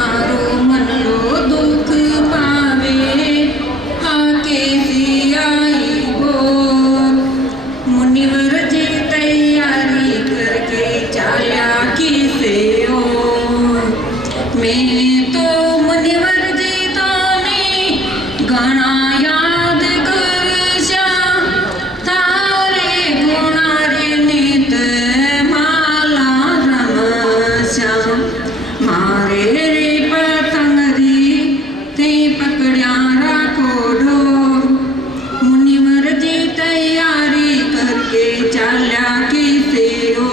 मारो मनलो दुख पावे आके सियाई हो। मुनिवर जी तैयारी करके चाल्या किसे हो। मैं तो मुनिवर जी तो नहीं घना याद करशा तारे गुणारे नित माला रमशा। मारे रे पतंगरी ते पकड़िया राखो ढोर। मुनिवर जी तैयारी करके चाल्या किसे हो।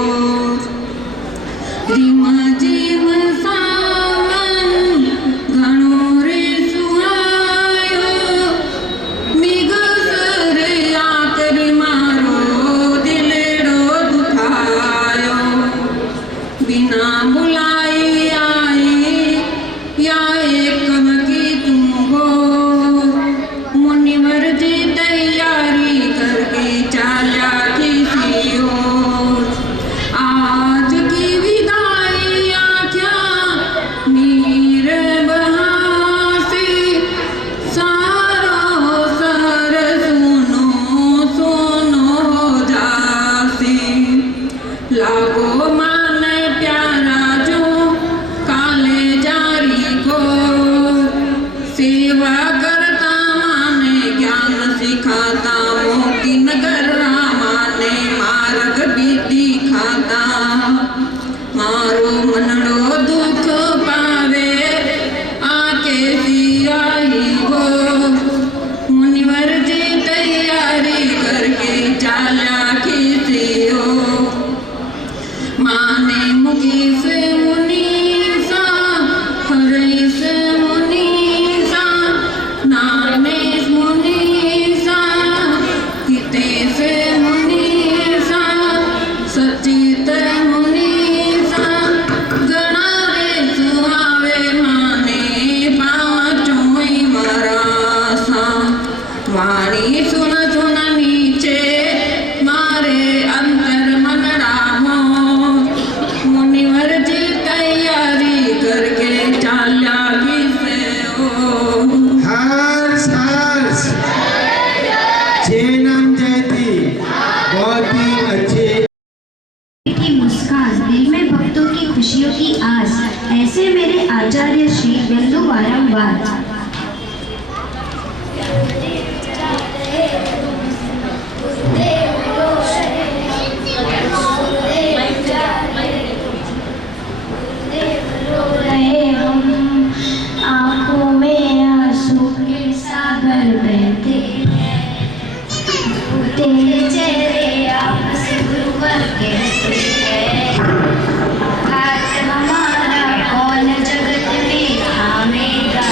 रिम जिम सावन घणो रे सुहायो मिगसर आकर मारो दिलड़ो दुखायो। बिना बुलाई आई या एकम की तुम हो। मुनिवर जी तैयारी करके चाल्या किसी और। आज की विदाई आख्या नीर बहासी सारो सर सुनो सुनो जासी। लागो मान प्यारा जो काले जारी को सेवा करता माने ज्ञान सिखाता मोती नगर माने मार्ग भी दिखाता। मारो मनड़ो दुख पावे आके सियाई हो। मुनिवर जी तैयारी करके चाल्या किसी हो। माने मुखी से मुनीसा हरे से मुनीसा नाने मुनीसा हिते से मुनीसा सचित मुनीसा। गणा रे सुहावे माने पाँचों मरासा। वाणी सुन सुन नीचे मारे अंतर मन रामो। मुनिवर जी तैयारी करके चाल्या किसे हो। हर्ष हर्ष जैनम जयती बहुत ही अच्छे की मुस्कान दिल में भक्तों की खुशियों की आस। ऐसे मेरे आचार्य श्री बिंदु बारंबार। आंखों में आंसू के सागर बहते तेरे चेहरे आपस गुरुवर कहते हैं। हाथ हमारा कौन जगत में थामेगा।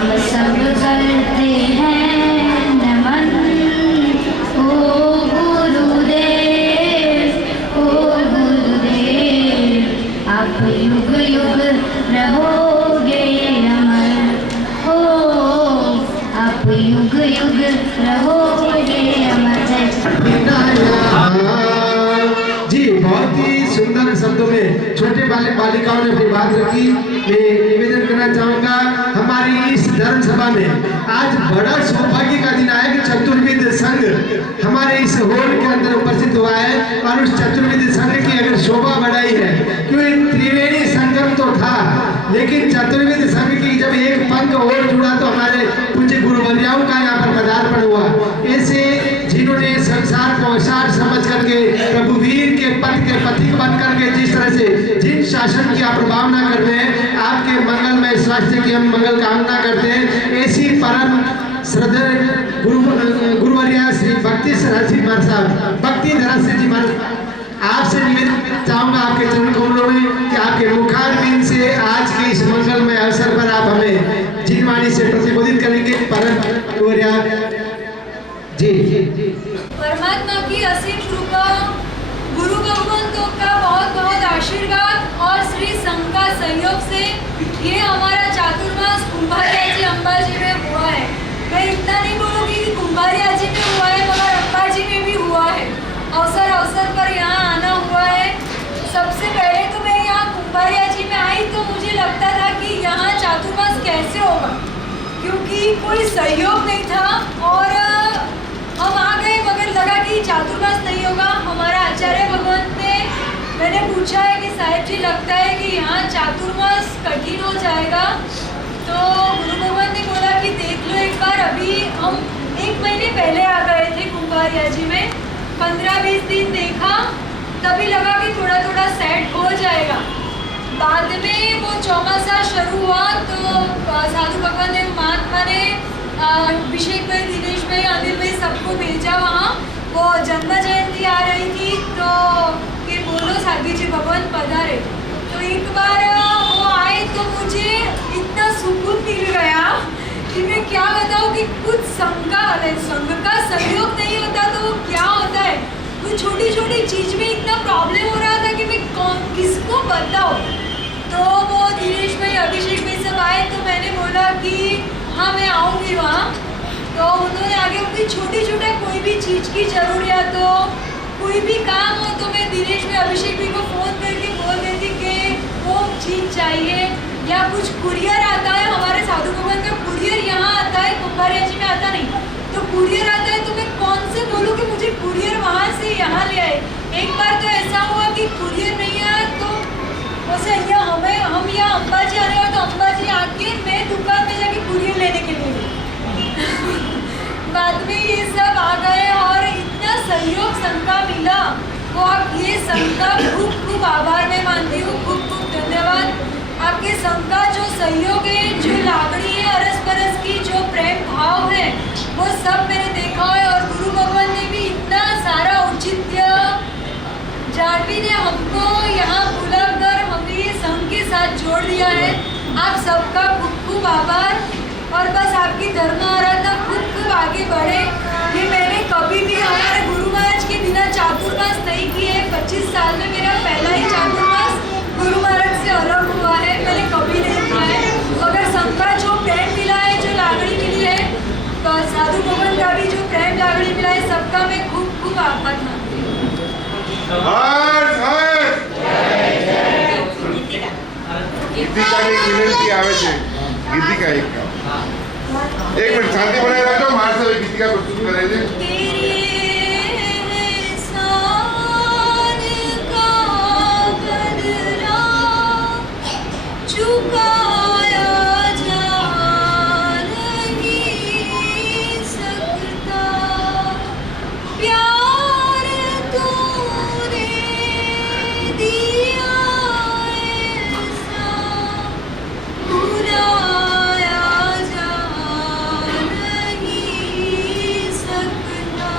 हम सब करते हैं नमन। ओ गुरुदेव, ओ गुरुदेव, आप युग युग रहोगे अमर। हो आप युग युग रहोगे अमर। जी, बहुत ही सुंदर शब्दों में छोटे बालिकाओं ने अपनी बात रखी। मैं निवेदन करना चाहूंगा, हमारी इस धर्म सभा में आज बड़ा सौभाग्य का दिन आया कि चतुर्विद संघ हमारे इस हॉल के अंदर उपस्थित हुआ है और उस चतुर्विद संघ की अगर शोभा बढ़ाई है, क्योंकि त्रिवेणी संगम तो था, लेकिन चतुर्विद संघ की जब एक पंख और जुड़ा तो हमारे पूज्य गुरुवर्याओं का यहाँ पर पदार्पण हुआ। ऐसे जिन्होंने संसार को असार समझ करके प्रभुवीर के पथ के पथिक बन करके जिस तरह से जिन शासन की आप प्रभावना करते हैं, आपके मंगलमय स्वास्थ्य की हम मंगल कामना करते हैं। ऐसी परम श्रद्धेय गुरुवर्या श्री भक्ति धरा जी महाराज, आपसे निवेदन चाहूंगा आपके चरण कमलों में कि आपके मुखारबिंद से आज के इस मंगलमय अवसर पर आप हमें जिनवाणी से प्रतिबोधित करेंगे। परम गुरुवर्या जी। परमात्मा की असीम कृपा, गुरु भगवंतों का बहुत बहुत आशीर्वाद और श्री संघ का सहयोग से ये हमारा चातुर्मास कुंभारिया जी अंबाजी में हुआ है। मैं इतना नहीं बोलूँगी कि कुंभारिया जी में हुआ है, मगर अंबाजी में भी हुआ है। अवसर पर यहाँ आना हुआ है। सबसे पहले तो मैं यहाँ कुंभारिया जी में आई तो मुझे लगता था कि यहाँ चातुर्मास कैसे होगा, क्योंकि कोई सहयोग नहीं था और हम आ गए, मगर लगा कि चातुर्मास नहीं होगा। हमारा आचार्य भगवंत ने, मैंने पूछा है कि साहिब जी लगता है कि यहाँ चातुर्मास कठिन हो जाएगा, तो गुरु भगवंत ने बोला कि देख लो एक बार। अभी हम 1 महीने पहले आ गए थे कुंभारिया जी में, 15-20 दिन देखा, तभी लगा कि थोड़ा थोड़ा सेट हो जाएगा। बाद में वो चौमासा शुरू हुआ तो साधु भगवान ने, महात्मा ने अभिषेक भाई, दिनेश भाई, अनिल भाई सबको भेजा वहाँ। वो जन्म जयंती आ रही थी तो कि बोलो साध्वी जी भगवान पधारे। तो एक बार वो आए तो मुझे इतना सुकून मिल गया कि मैं क्या बताऊँ कि कुछ संघ का सहयोग नहीं होता तो वो क्या होता है। कुछ छोटी छोटी चीज़ में इतना प्रॉब्लम हो रहा था कि मैं किसको बताऊँ। तो वो दिनेश भाई, अभिषेक भाई सब आए तो मैंने बोला कि हाँ मैं आऊँगी वहाँ। तो उन्होंने आगे उनकी छोटी कोई भी चीज़ की ज़रूरत हो, कोई भी काम हो तो मैं दिनेश भाई, अभिषेक भाई को फ़ोन करके बोल देती कि वो चीज़ चाहिए। या कुछ कुरियर आता है, हमारे साधु भवन का कुरियर यहाँ आता है, कुंभारिया जी में आता नहीं, तो कुरियर आता है तो मैं कौन से बोलूँ कि मुझे कुरियर वहाँ से यहाँ ले आए। एक बार तो ऐसा हुआ कि कुरियर नहीं आया तो वैसे हम यहाँ अंबाजी आने वाले, तो अंबाजी आके मैं दुकान में जाके कुरियर लेने के लिए बाद में ये सब आ गए और इतना सहयोग संघ का मिला। वो आप ये संघ का खूब आभार मैं मानती हूँ, खूब धन्यवाद। आपके संघ का जो सहयोग है, जो लागणी है, अरस परस की जो प्रेम भाव है, वो सब मैंने देखा है। और गुरु भगवान ने भी इतना सारा औचित्य, जाटवी ने हमको यहाँ बुलाकर हमें ये संघ के साथ जोड़ दिया है। आप सबका खूब आभार और बस आपकी धर्म आराधना खूब आगे बढ़े। ये मैंने कभी भी हमारे गुरु महाराज के बिना चातुर्मास नहीं किए। 25 साल में मेरा पहला ही चातुर्मास गुरु महाराज से अलग हुआ है, मैंने कभी नहीं किया है। अगर संघ का जो प्रेम मिला है, जो लागणी मिली है, तो साधु भगवान का भी जो प्रेम लागणी मिला है, सबका मैं खूब आभार मानती हूँ। गीतिका की विनंती आवे छे। गीतिका एक मिनट शांति बनाए रखो। मार से गीतिका प्रस्तुत करे छे। सकता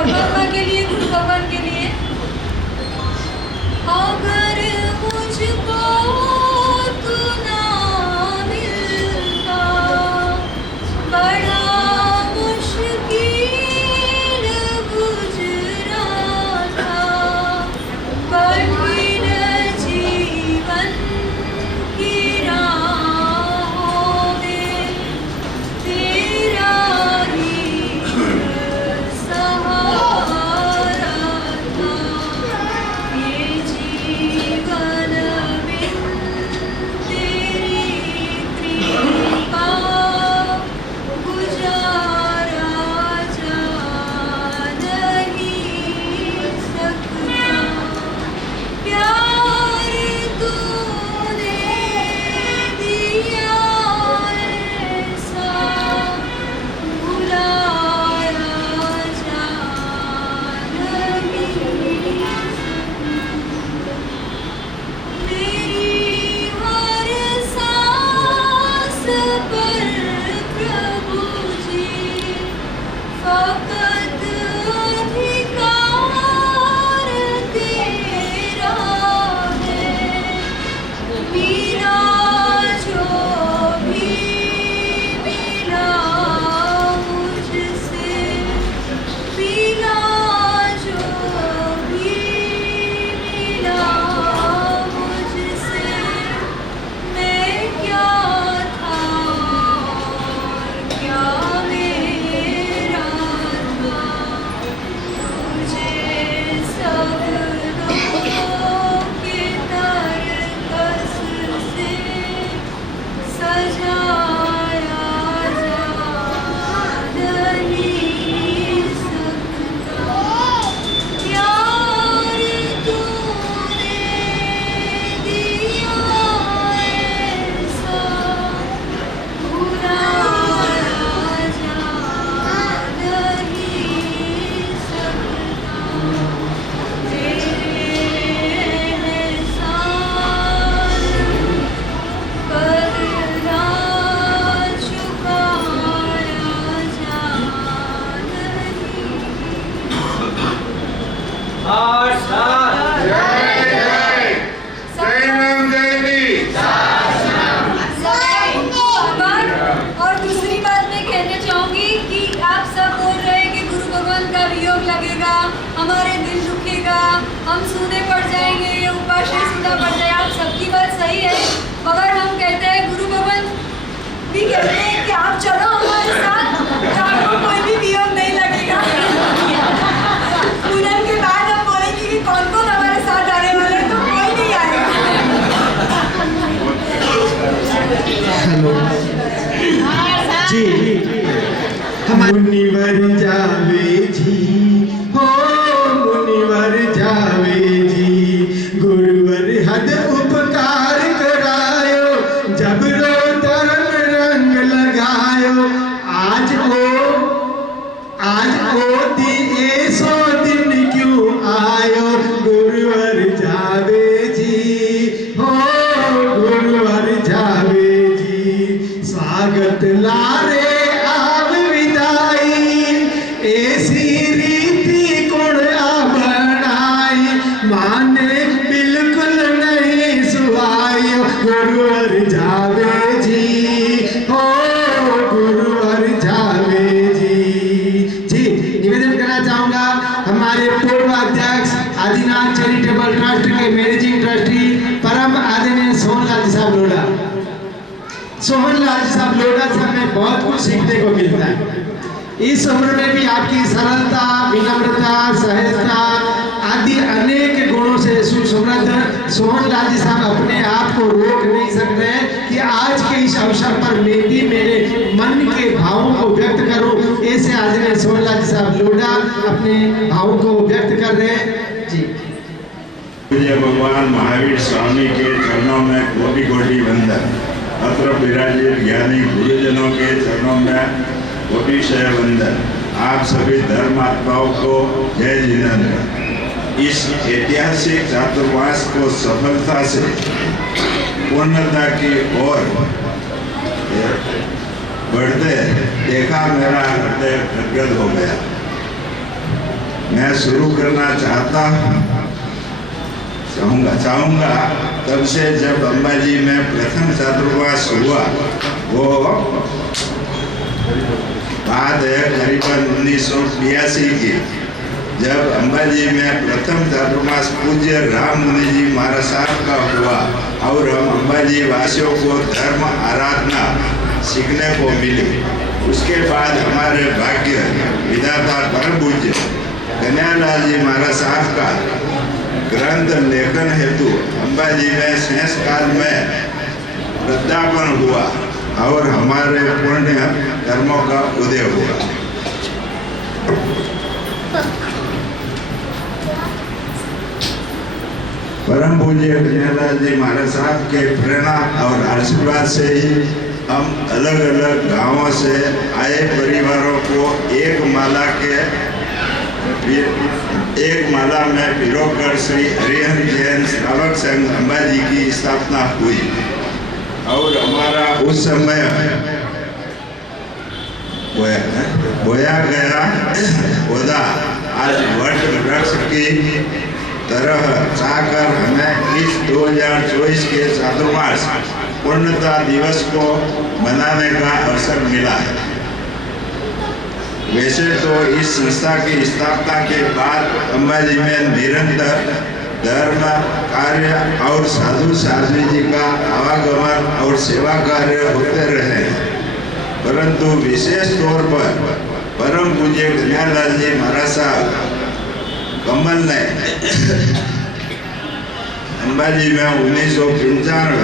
परमात्मा के लिए, गुरु भगवान के लिए। अगर मुझको तू ना मिलता, बड़ा मुश्किल गुजरा था, कठिन जीवन की राहों में तेरा ही सहारा था। ये जीवन बिन तेरी कृपा गुजारा जा नहीं सकता। प्यार तूने दिया ऐसा, भुलाया जा नहीं सकता। मेरी हर सांस पर प्रभु जी फकत अधिकार तेरा है। मेरा जो भी मिला मुझसे, मिला जो भी मिला मुझसे, मैं क्या था और क्या मेरा था। मुझे सब लोगों के तरकस से सजाया जा नहीं सकता। प्यार तूने दिया ऐसा, भुलाया जा नहीं सकता। तेरे एहसान करना चुकाया जा नहीं। जय जय सैनम जयती। और दूसरी बात मैं कहना चाहूंगी कि आप सब बोल रहे हैं कि गुरु भगवान का वियोग लगेगा, हमारे दिल दुखेगा, हम सूने पड़ जाएंगे, उपाश्रय सूना पड़ जाए। आप सबकी बात सही है, मगर हम कहते हैं गुरु भगवान भी कहते हैं कि आप चलो हमारे साथ, तो आपको कोई भी वियोग नहीं लगेगा। पूनम के बाद हम बोलेंगे कि कौन कौन हमारे साथ आने वाले हैं, तो कोई नहीं आएगा। हेलो जी, हम मुनिवर जावे जी, हो मुनिवर जावे जी, गुरुवर हद उपकार करायो, जब रो धर्म रंग लगायो। आज ओ दिए सो दिन क्यों आयो, गुरुवर जावे जी, हो गुरुवर जावे जी। स्वागत लारे आव विदाई, ऐसी रीति गुण बनाई, माने बिल्कुल नहीं सुहायो, गुरुवर जावे जी, हो गुरुवर जावे जी। जी, निवेदन करना चाहूंगा हमारे पूर्व अध्यक्ष आदिनाथ चैरिटेबल ट्रस्ट के मैनेजिंग ट्रस्टी परम आदरणीय सोहनलाल जी साहब लोढ़ा। सोहनलाल जी साहब लोढ़ा से हमें बहुत कुछ सीखने को मिलता है। इस उम्र में भी आपकी सरलता, विनम्रता, सहजता आदि अनेक गुणों से सुसमृद्ध सोहनलाल जी साहब अपने आप को रोक नहीं सकते हैं कि आज के इस अवसर पर मैं भी मेरे मन के भावों को व्यक्त करूं। ऐसे आदरणीय सोहनलाल जी साहब लोढ़ा अपने भावों को व्यक्त कर रहे हैं। जी, पूज्य भगवान महावीर स्वामी के चरणों में कोटि कोटि वंदन। अत्र विराजित ज्ञानी गुरुजनों के चरणों में कोटिशय वंदन। आप सभी धर्मात्माओं को जय जिनेंद्र। इस ऐतिहासिक चातुर्मास को सफलता से पूर्णता की ओर बढ़ते देखा मेरा हृदय गदगद हो गया। मैं शुरू करना चाहूँगा तब से जब अंबाजी में प्रथम छात्रावास हुआ, वो बात है करीबन 1982 की, जब अंबाजी में प्रथम छात्रावास पूज्य राम मुनि जी महाराज साहब का हुआ और हम अंबाजी वासियों को धर्म आराधना सीखने को मिली। उसके बाद हमारे भाग्य विधाता परम पूज्य कन्हैयालाल जी महाराज साहब का ग्रंथ लेखन हेतु अंबाजी में शेष काल में वृद्धापन हुआ और हमारे पुण्य कर्मों का उदय हुआ। परम पूज्य कन्हैयालाल जी महाराज साहब के प्रेरणा और आशीर्वाद से ही हम अलग अलग गांवों से आए परिवारों को एक माला में पिरोकर श्री हरिहर जैन श्रावक संघ अंबाजी की स्थापना हुई और हमारा उस समय बोया गया पौधा आज वट वृक्ष की तरह चाहकर हमें इस 2024 के चातुर्मास पूर्णता दिवस को मनाने का अवसर मिला है। वैसे तो इस संस्था की स्थापना के बाद अंबाजी में निरंतर धर्म कार्य और साधु साध्वी जी का आवागमन और सेवा कार्य होते रहे, परंतु विशेष तौर पर परम पूज्य कन्हैयालाल जी महाराज साहब कमल ने अंबाजी में 1995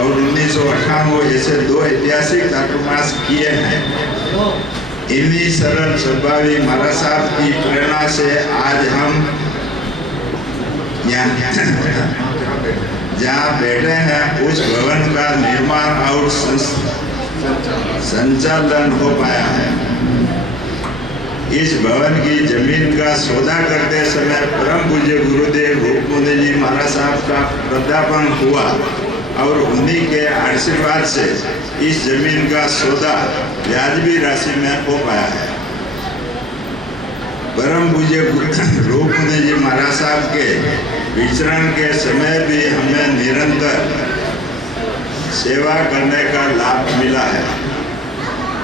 और 1998 ऐसे 2 ऐतिहासिक चातुर्मास किए हैं। इन्हीं सरल स्वभावी महाराज साहब की प्रेरणा से आज हम जहाँ बैठे हैं उस भवन का निर्माण और संचालन हो पाया है। इस भवन की जमीन का सौदा करते समय परम पूज्य गुरुदेव रूप मुनि जी महाराज साहब का वृद्धापन हुआ और उन्हीं के आशीर्वाद से इस जमीन का सौदा व्याजबी राशि में हो पाया है। परम पूज्य रूप मुनि जी महाराज साहब के विचरण के समय भी हमें निरंतर सेवा करने का लाभ मिला है।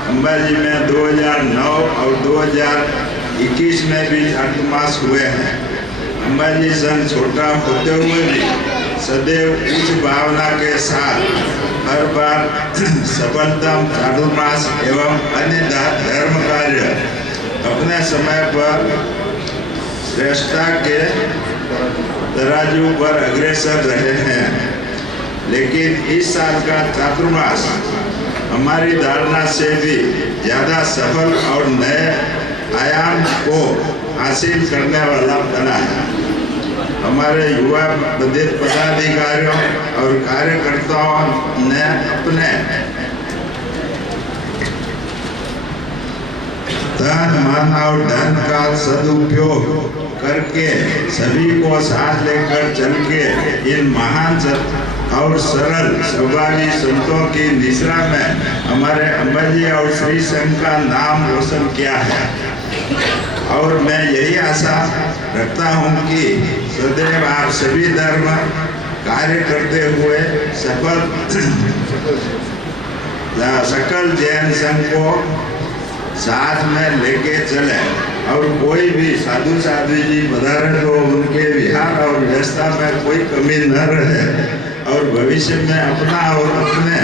अंबाजी में 2009 और 2021 में भी चातुर्मास हुए हैं। अंबाजी संघ छोटा होते हुए भी सदैव उच्च भावना के साथ हर बार सफलतम चातुर्मास एवं अन्य धर्म कार्य अपने समय पर श्रेष्ठता के तराजू पर अग्रसर रहे हैं। लेकिन इस साल का चातुर्मास हमारी धारणा से भी ज्यादा सफल और नए आयाम को हासिल करने वाला बना है। हमारे युवा पदाधिकारियों और कार्यकर्ताओं ने अपने धन मन और धन का सदुपयोग करके सभी को साथ लेकर चल के इन महान और सरल स्वभावी संतों की निश्रा में हमारे अंबाजी और श्री संघ का नाम रोशन किया है। और मैं यही आशा रखता हूँ कि सदैव आप सभी धर्म कार्य करते हुए सकल जैन संघ को साथ में लेके चले और कोई भी साधु साध्वी जी पधारे तो उनके विहार और व्यवस्था में कोई कमी न रहे और भविष्य में अपना और अपने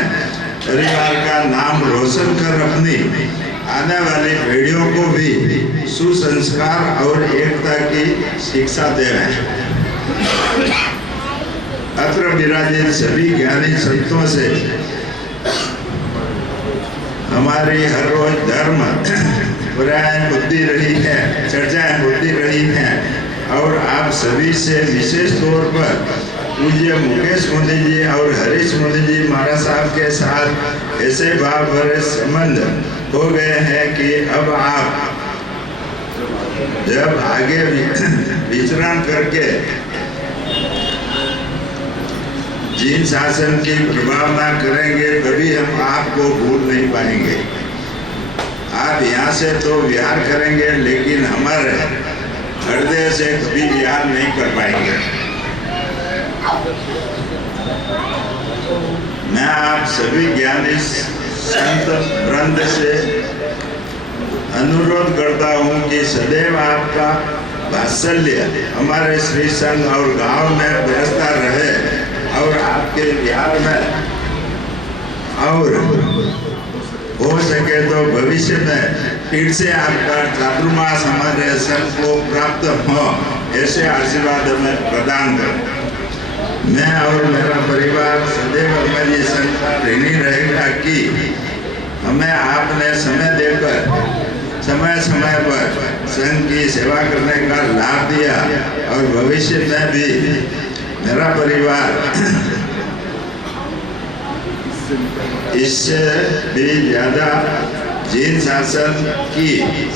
परिवार का नाम रोशन कर अपनी आने वाली पीढ़ियों को भी सुसंस्कार और एकता की शिक्षा दें। अत्र विराजित सभी ज्ञानी संतों से हमारी हर रोज धर्म बुराएं होती रही है, चर्चाएं होती रही हैं और आप सभी से विशेष तौर पर पूज्य मुकेश मुनि जी और हरीश मुनि जी महाराज साहब के साथ ऐसे भाव भरे संबंध हो गए हैं कि अब आप जब आगे विचरण करके जिन शासन की प्रभावना करेंगे कभी हम आपको भूल नहीं पाएंगे। आप यहाँ से तो विहार करेंगे लेकिन हमारे हृदय से कभी विहार नहीं कर पाएंगे। मैं आप सभी ज्ञानी संत वृंद से अनुरोध करता हूँ कि सदैव आपका वात्सल्य हमारे श्री संघ और गांव में बरसता रहे और आपके बिहार में, और हो सके तो भविष्य में फिर से आपका चातुर्मास हमारे संघ को प्राप्त हो, ऐसे आशीर्वाद हमें प्रदान करें। मैं और मेरा परिवार सदैव हमारी संख्या ऋणी रहेगा कि हमें आपने समय देकर समय समय पर संघ की सेवा करने का लाभ दिया, और भविष्य में भी मेरा परिवार इससे भी ज्यादा जीन शासन की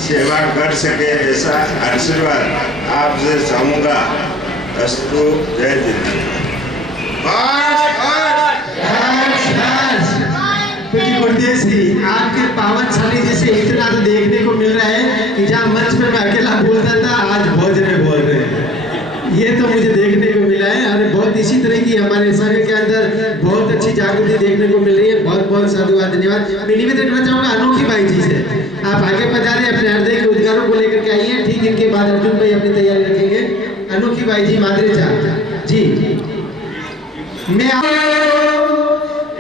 सेवा कर सके, ऐसा आशीर्वाद आपसे चाहूँगा। अस्तु। जय जिंदगी। गुरुदेव श्री आपके पावन छवि जैसे इतना तो देखने को मिल रहा है कि जहाँ मंच में मैं अकेला बोलता था, आज भोज में बोल रहे हैं। ये तो मुझे देखने को मिला है, और बहुत इसी तरह की हमारे संघ के अंदर बहुत अच्छी जागृति देखने को मिल रही है। बहुत बहुत साधुवाद, धन्यवाद। मैं निवेदन करना चाहूँगा अनोखी बाई जी से, आप आगे पधारे, अपने हृदय के उद्गारों को लेकर के आइए। ठीक इनके बाद अर्जुन भाई अपनी तैयारी रखेंगे। अनोखी बाई जी, मादरी चा जी। मैं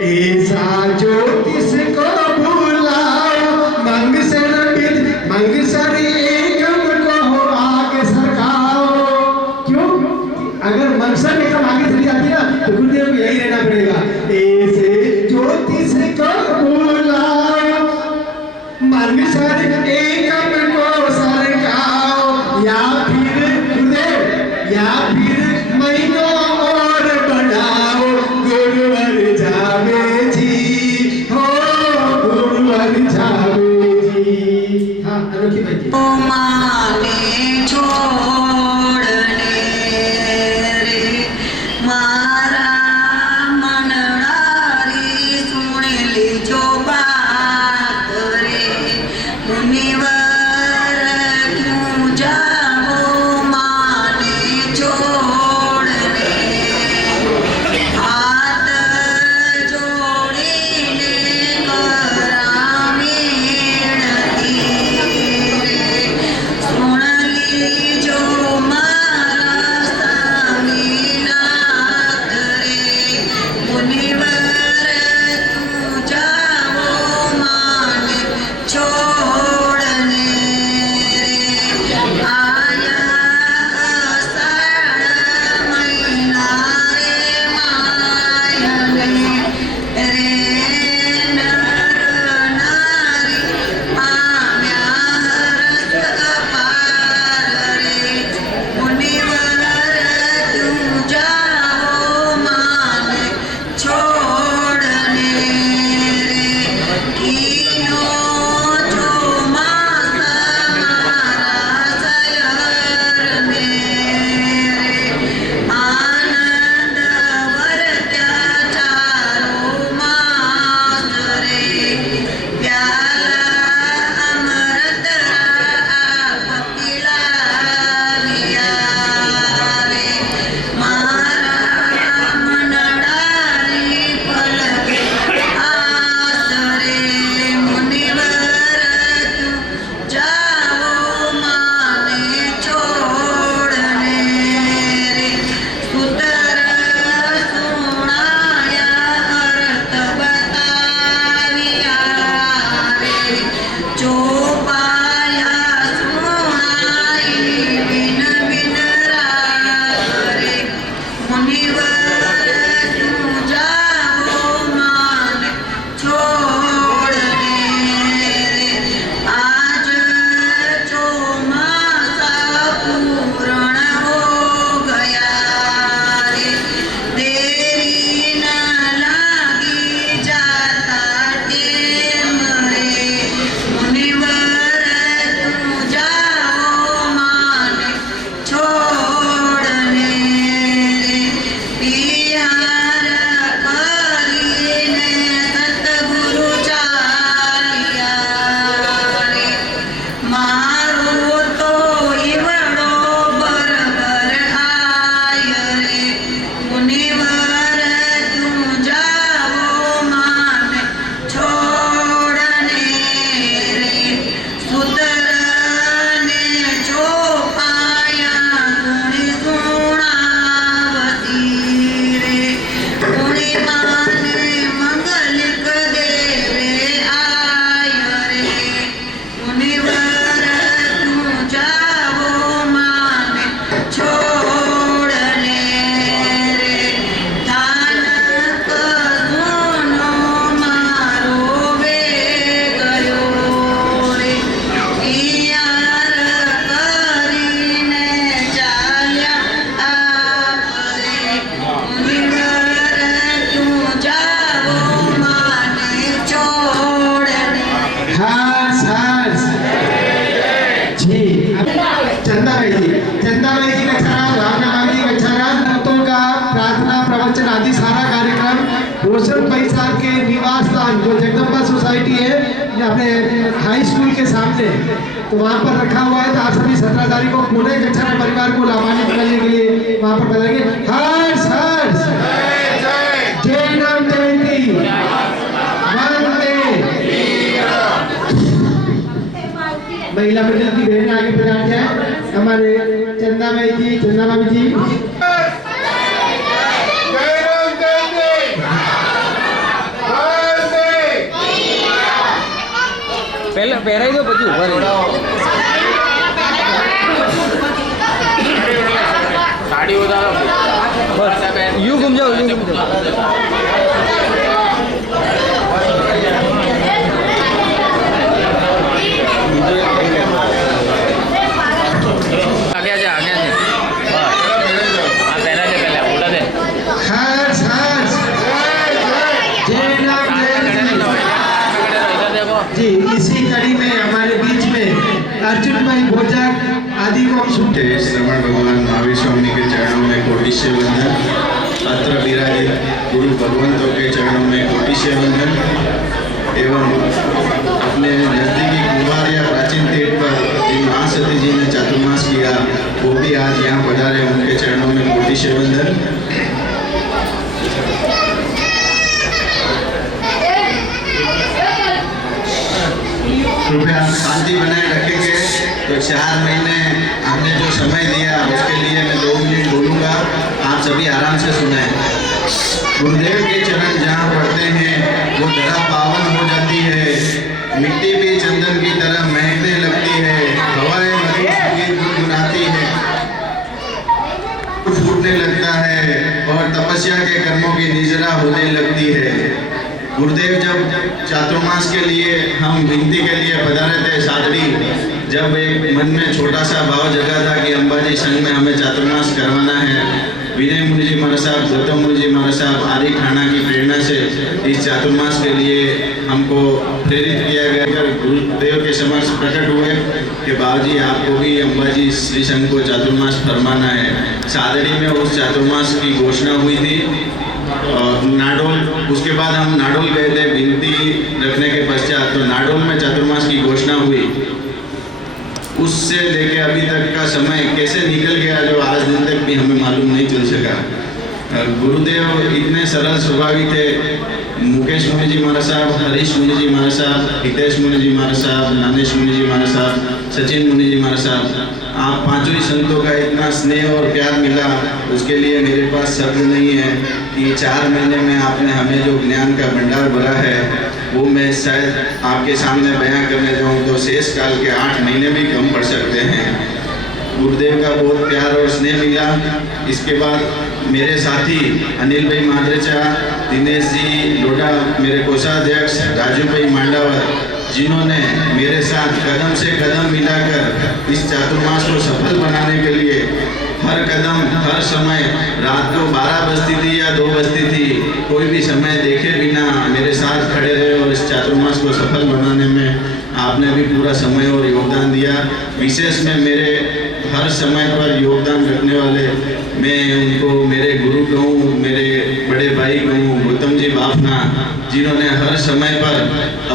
ऐसा ज्योतिष को भुलाओ, मंग सर एकम को हो आगे सरकाओ। क्यों? अगर मंगसर एकम आगे चली जाती ना तो गुरुदेव को यही रहना पड़ेगा। ऐसे ज्योतिष को भुलाओ, मंग सर एकम को सरकाओ, या फिर गुरुदेव, या फिर महीनों और बढ़ाओ। गुरुवर जावे जी हो, गुरुवर जावे जी। हाँ, अनोखी बाई जी। माने छोड़ने रे मारा मनडारी, सुन लीजो बात रे मुनिवर क्यों जाओ माने छोड़ने। हाथ जोड़ीने करामे रे स्थान जो जगदम्बा सोसाइटी है ये अपने हाई स्कूल के सामने, तो वहाँ पर रखा हुआ है। तो आप सभी 17 तारीख को पूरे कच्छा परिवार को लाभान्वित करने के लिए वहाँ पर बताएंगे। हर्ष हर्ष जय राम जयंती वंदे। महिला मंडल की बहनें आगे प्रदान जाए। हमारे चंदा भाई जी, चंदा भाभी जी, પહેરાઈ દો પછી ઉભા રહી સાડી ઉતારો બસ યુ ઘૂમ જાઓ યુ ઘૂમ જાઓ आगे जा आगे जा हां पहला से पहले बोला दे हर्ष हर्ष जय राम जयंती। जी इसी कड़ी में हमारे बीच में अर्जुन भाई भोजक आदि को हम सुनते हैं। श्रवण भगवान महावीर स्वामी के चरणों में कोटि से वंदन। अत्र विराजित गुरु भगवंतों के चरणों में कोटि से वंदन। एवं अपने नजदीकी कुमार या प्राचीन तीर्थ पर जिन महासती जी ने चातुर्मास किया वो भी आज यहाँ पधारे, उनके चरणों में कोटि से वंदन। कृपया शांति बनाए रखेंगे। तो 4 महीने हमने जो समय दिया उसके लिए मैं 2 मिनट बोलूँगा, आप सभी आराम से सुने। गुरुदेव के चरण जहाँ पड़ते हैं वो धरा पावन हो जाती है, मिट्टी भी चंदन की तरह महकने लगती है, हवाएं मधुर संगीत गुनगुनाती है, फूटने लगता है और तपस्या के कर्मों की निजरा होने लगती है। गुरुदेव जब चातुर्मास के लिए हम विनती के लिए पधारे थे सादड़ी, जब एक मन में छोटा सा भाव जगा था कि अंबाजी संघ में हमें चातुर्मास करवाना है, विनय मुनि जी महाराज साहब, गौतम मुनि जी महाराज साहब आदि ठाणा की प्रेरणा से इस चातुर्मास के लिए हमको प्रेरित किया गया। गुरुदेव के समक्ष प्रकट हुए कि बाबूजी आपको भी अंबाजी श्री संघ को चातुर्मास फरमाना है। सादड़ी में उस चातुर्मास की घोषणा हुई थी। नाडोल, उसके बाद हम नाडोल गए थे विनती रखने के पश्चात, तो नाडोल में चातुर्मास की घोषणा हुई। उससे लेके अभी तक का समय कैसे निकल गया जो आज दिन तक भी हमें मालूम नहीं चल सका। गुरुदेव इतने सरल स्वभावी थे। मुकेश मुनि जी महाराज साहब, हरीश मुनि जी महाराज साहब, हितेश मुनि जी महाराज साहब, नानेश मुनि जी महाराज साहब, सचिन मुनि जी महाराज साहब, आप पांचों ही संतों का इतना स्नेह और प्यार मिला, उसके लिए मेरे पास शब्द नहीं है कि 4 महीने में आपने हमें जो ज्ञान का भंडार भरा है वो मैं शायद आपके सामने बयां करने जाऊं तो शेष काल के 8 महीने भी कम पड़ सकते हैं। गुरुदेव का बहुत प्यार और स्नेह मिला। इसके बाद मेरे साथी अनिल भाई माद्रेचा, दिनेश जी लोढ़ा, मेरे कोषाध्यक्ष राजू भाई मांडावर, जिन्होंने मेरे साथ कदम से कदम मिलाकर इस चातुर्मास को सफल बनाने के लिए हर कदम हर समय, रात को 12 बजती थी या 2 बजती थी, कोई भी समय देखे बिना मेरे साथ खड़े रहे और इस चातुर्मास को सफल बनाने में आपने भी पूरा समय और योगदान दिया। विशेष में मेरे हर समय पर योगदान रखने वाले, मैं उनको मेरे गुरु कहूँ, मेरे बड़े भाई कहूँ, गौतम जी बाफना, जिन्होंने हर समय पर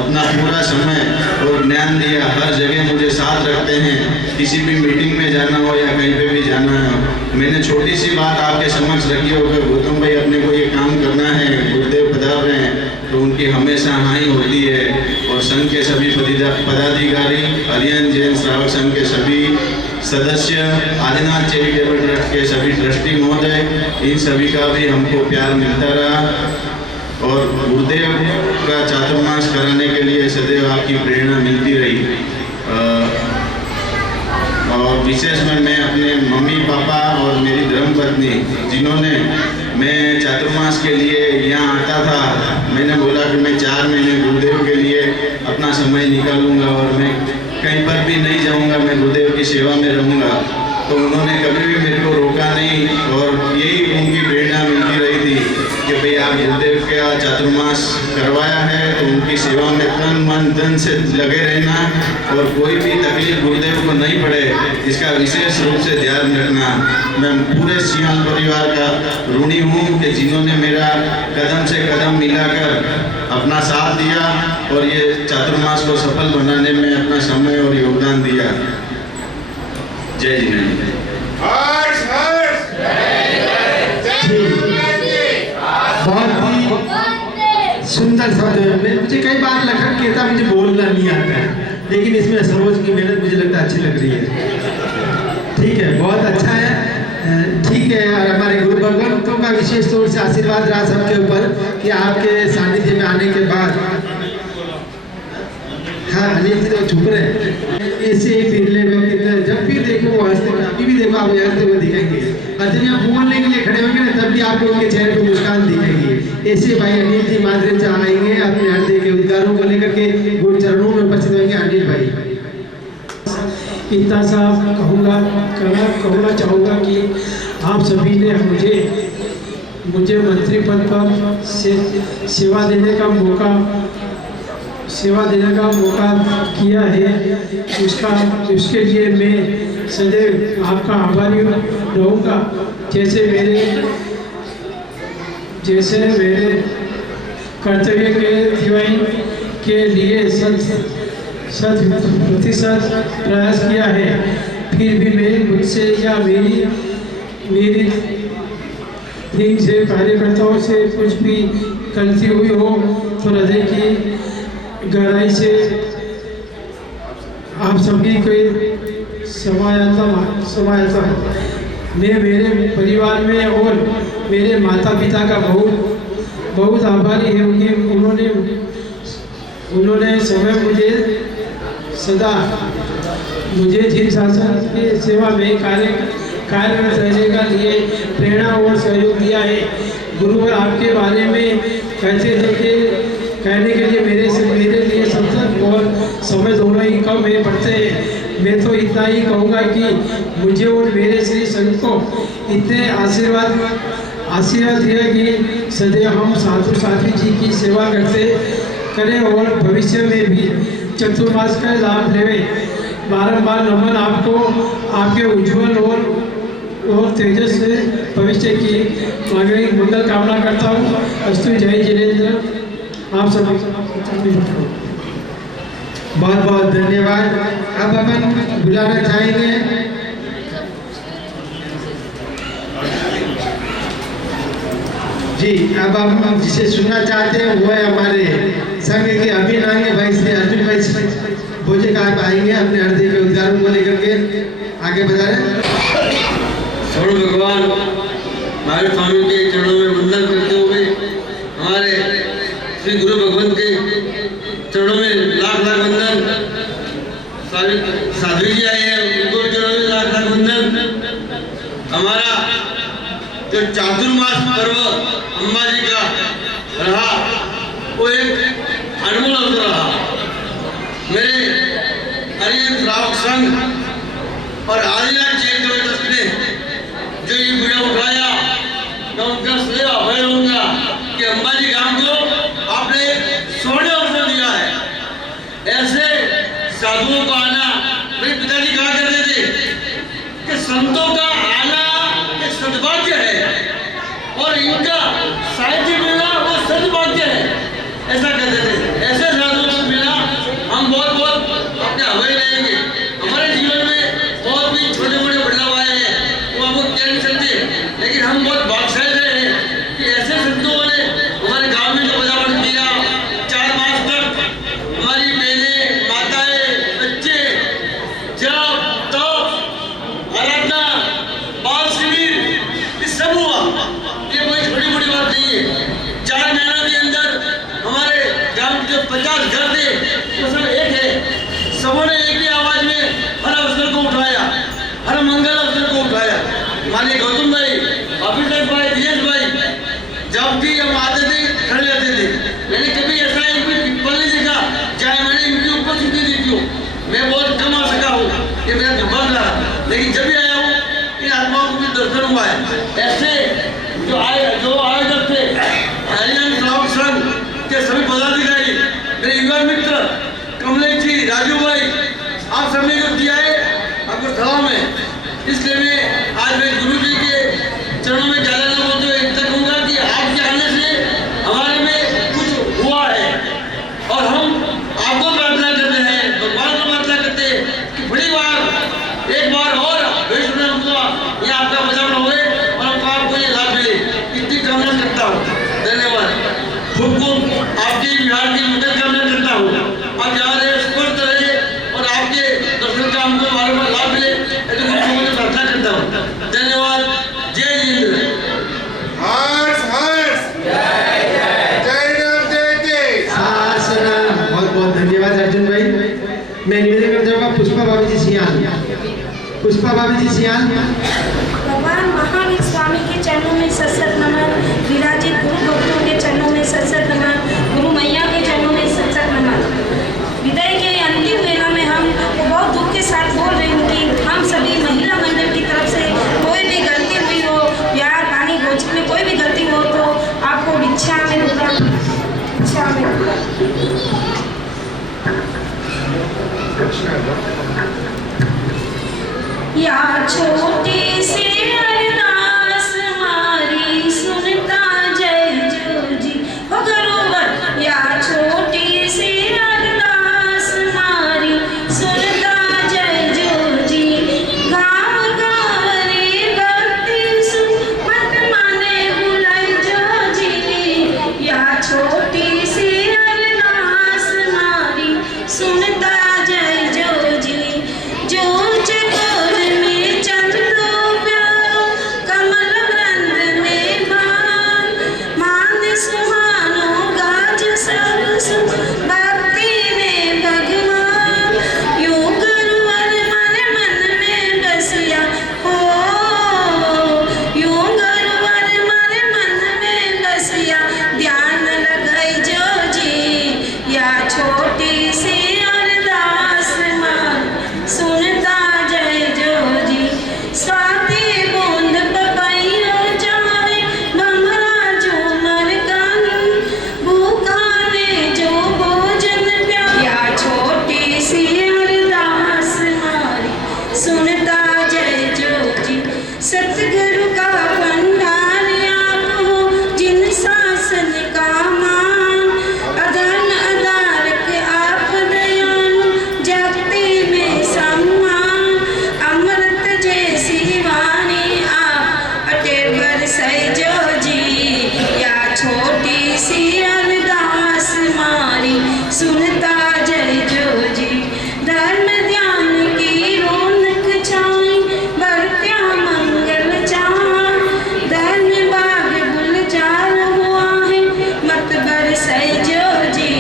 अपना पूरा समय और ज्ञान दिया, हर जगह मुझे साथ रखते हैं। किसी भी मीटिंग में जाना हो या कहीं पे भी जाना हो, मैंने छोटी सी बात आपके समक्ष रखी हो कि गौतम भाई अपने को ये काम करना है, गुरुदेव पधार रहे हैं, तो उनकी हमेशा हाँ ही होती है। और संघ के सभी पदाधिकारी, हरियाणा जैन श्रावक संघ के सभी सदस्य, आदिनाथ चैरिटेबल ट्रस्ट के सभी ट्रस्टी महोदय, इन सभी का भी हमको प्यार मिलता रहा और गुरुदेव का चातुर्मास कराने के लिए सदैव आपकी प्रेरणा मिलती रही। और विशेष में मैं अपने मम्मी पापा और मेरी धर्मपत्नी, जिन्होंने मैं चातुर्मास के लिए यहाँ आता था, मैंने बोला कि मैं 4 महीने गुरुदेव के लिए अपना समय निकालूंगा और मैं कहीं पर भी नहीं जाऊंगा, मैं गुरुदेव की सेवा में रहूंगा। तो उन्होंने कभी भी मेरे को रोका नहीं और यही उनकी प्रेरणा मिलती रही थी कि भाई आप गुरुदेव का चातुर्मास करवाया है, तो उनकी सेवा में तन मन धन से लगे रहना और कोई भी तकलीफ गुरुदेव को नहीं पड़े, इसका विशेष रूप से ध्यान रखना। मैं पूरे सियाल परिवार का ऋणी हूँ कि जिन्होंने मेरा कदम से कदम मिलाकर अपना साथ दिया और ये चातुर्मास को सफल बनाने में अपना समय और योगदान दिया। जय जिनेन्द्र। हर्ष हर्ष बहुत ही सुंदर शब्द है। मुझे कई बार लखन कहता मुझे बोलना नहीं आता है, लेकिन इसमें सरोज की मेहनत मुझे लगता है अच्छी लग रही है। ठीक है, बहुत अच्छा है। ठीक है, और हमारे गुरु भगवंतों का विशेष तौर से आशीर्वाद रहा सबके ऊपर कि आपके सानिध्य में आने के बाद, हाँ अनिल जी तो छुप रहे ऐसे पिछले वक्त जब भी देखो वो हंसते, अभी भी देखो आप हंसते हुए दिखेंगे, और जब आप बोलने के लिए खड़े होंगे ना तब भी आपको उनके चेहरे पर मुस्कान दिखेगी। ऐसे भाई अनिल जी माजरे से आएंगे अपने हृदय के उद्गारों को लेकर के गुरु चरणों में उपस्थित होंगे। अनिल भाई इतना सा कहना चाहूँगा कि आप सभी ने मुझे मंत्री पद पर सेवा देने का मौका किया है। उसके लिए मैं सदैव आपका आभारी रहूँगा। जैसे मेरे कर्तव्य के लिए शत प्रतिशत प्रयास किया है, फिर भी मुझसे या मेरी टीम से कार्यकर्ताओं से कुछ भी गलती हुई हो तो हृदय की गहराई से आप सभी को समाया था। मैं मेरे परिवार में और मेरे माता पिता का बहुत आभारी हूँ कि उन्होंने समय मुझे जिन शासन की सेवा में कार्यरत रहने का लिए प्रेरणा और सहयोग दिया है। गुरु आपके बारे में कहते थे कि कहने के लिए मेरे लिए शब्द और समय दोनों ही कम है पड़ते हैं। मैं तो इतना ही कहूँगा कि मुझे और मेरे श्री संत को इतने आशीर्वाद दिया कि सदैव हम साधु साथी जी की सेवा करें और भविष्य में भी चतुर्मास का लाभ लेवें। बारंबार नमन आपको, आपके उज्जवल और तेजस से भविष्य की मंगल कामना करता हूँ। अस्तु। जय जिनेन्द्र। आप सभी बहुत बहुत धन्यवाद। अब अपन बुलाना चाहेंगे जी, अब हम जिसे सुनना चाहते हैं वो है हमारे संघ के अभिनव भाई श्री अर्जुन भाई भोजे का आएंगे अपने हृदय के उद्गारों को लेकर के आगे बढ़ा रहे। स्वर्ण भगवान महावीर स्वामी के चरणों में वंदन करते हुए हमारे श्री गुरु भगवंत के चरणों में लाख लाख वंदन। साधु जी आए हैं, उनको चरणों में लाख लाख वंदन। हमारा जो चातुर्मास पर्व अम्बा जी का रहा वो एक अनमोल अवसर रहा। मेरे हरिजन श्रावक संघ और आदिनाथ चैतन्य ट्रस्ट ने जो ये बीड़ा उठाया, मैं उनका सदैव आभारी रहूंगा कि अम्बा जी गांव को आपने स्वर्ण अवसर दिया है। ऐसे साधुओं का आना, मेरे पिताजी कहा करते थे कि संतों का आना एक सद्भाग्य है और इनका साहित्य मिलना वो सद्भाग्य है, ऐसा कहते थे। ऐसे साधुओं को मिलना हम बहुत अपने आभारी रहेंगे। हमारे जीवन में बहुत भी छोटे मोटे बदलाव आए हैं, वो आपको कह नहीं सकते, लेकिन हम बहुत भाग्यशाली रहे हैं कि ऐसे संतों ने हमारे गांव में जो बदलाव किया। 4 मास तक हमारी बहनें, माताएं, बच्चे जप तप आराधना बाल शिविर ये सब हुआ। ये कोई छोटी मोटी बात नहीं है। 4 महीनों के अंदर हमारे गांव के जो 50 घर थे वो सब एक है। सबों ने एक ही आवाज में हर अवसर को उठाया, हर मंगल अवसर को उठाया। माने गौतम भाई, अभिषेक भाई, दिनेश भाई, जब भी हम आते थे खड़े रहते थे। मैंने कभी ऐसा एक भी पल नहीं देखा चाहे मैंने इनकी उपस्थिति देखी हो। मैं बहुत कम आ सका हूँ, ये मेरा दुर्भाग्य रहा, लेकिन जब भी आया हूँ इन आत्माओं को भी दर्शन हुआ है। ऐसे जो आयोजक थे हरिजन श्रावक सबने जो दिया है आपको सभा में, इसलिए मैं आज मैं गुरु जी के चरणों में ज़्यादा ना बोलते हुए इतना कहूँगा कि आपके आने से हमारे में कुछ हुआ है और हम आपको प्रार्थना करते हैं, भगवान को प्रार्थना करते हैं कि बड़ी बार एक बार और यहाँ आपका बचाव हुए और आपको ये लाभ मिले, इतनी कामना करता हूँ। धन्यवाद। खूब खूब आपकी बिहार की मदद कामना करता हूँ। आप यहाँ रहे, स्वस्थ रहे और आपके दर्शन का हमको बार बार लाभ मिले, ऐसे मैं प्रार्थना करता हूँ। धन्यवाद। जय हिंद। हर्ष हर्ष जय राम जय जय। बहुत बहुत धन्यवाद अर्जुन भाई। मैं निवेदन कर जाऊंगा पुष्पा भाभी जी सियाल। पुष्पा भाभी जी सियाल। भगवान महावीर स्वामी के चरणों में सत्सत नमन, विराजित गुरु भक्तों के चरणों में सत्सत नमन, गुरु मैया के चरणों में सत्सत नमन। विदाई के अंतिम वेला में हम बहुत दुख के साथ बोल रही हूँ कि हम सभी महिला मंडल की तरफ से कोई भी गलती हुई हो या पानी भोजन में कोई भी गलती हो तो आपको भिक्षा में दूंगा, भिक्षा में दूंगा। या छोटी सी अरदास मारी सुनता जय जो जी हो गुरुवर। या छोटी सी अरदास मारी सुनता जय जो जी। गाँव गाँव रे भक्ति सुन मत माने बुलाई जो जी। या छोटी सी अरदास मारी सुनता जय जो जी। जो जगोर में चंद्रो प्यारो कमल वृंद में भान, मान सुहानो गाज सब सुख भक्ति में भगवान। यूं गुरुवर मन मन में बसिया हो, यूं गुरुवर मन मन में बसिया ध्यान लगाई जो जी। या छोटी सी अरदास मान सुनता जय जो जी। स्वाति बूंद पपैया जाए भंवरा झूमर गान, भूखा ने जो भोजन प्या। या छोटी सी अरदास मारी सुनता जय जो जी। सतगुरु का भंडार आप हो जिन शासन का मान, अधन अदारक आप दयालु जगती में सम्मान। अमृत जैसी वाणी आप अटे बरसै जो जी। या छोटी सी अरदास मारी सुनता जय जो जी। धर्म ध्यान की रौनक छाई बरत्या मंगल चाह, धर्म बाग गुलजार हुआ है मत बरसै जो जी।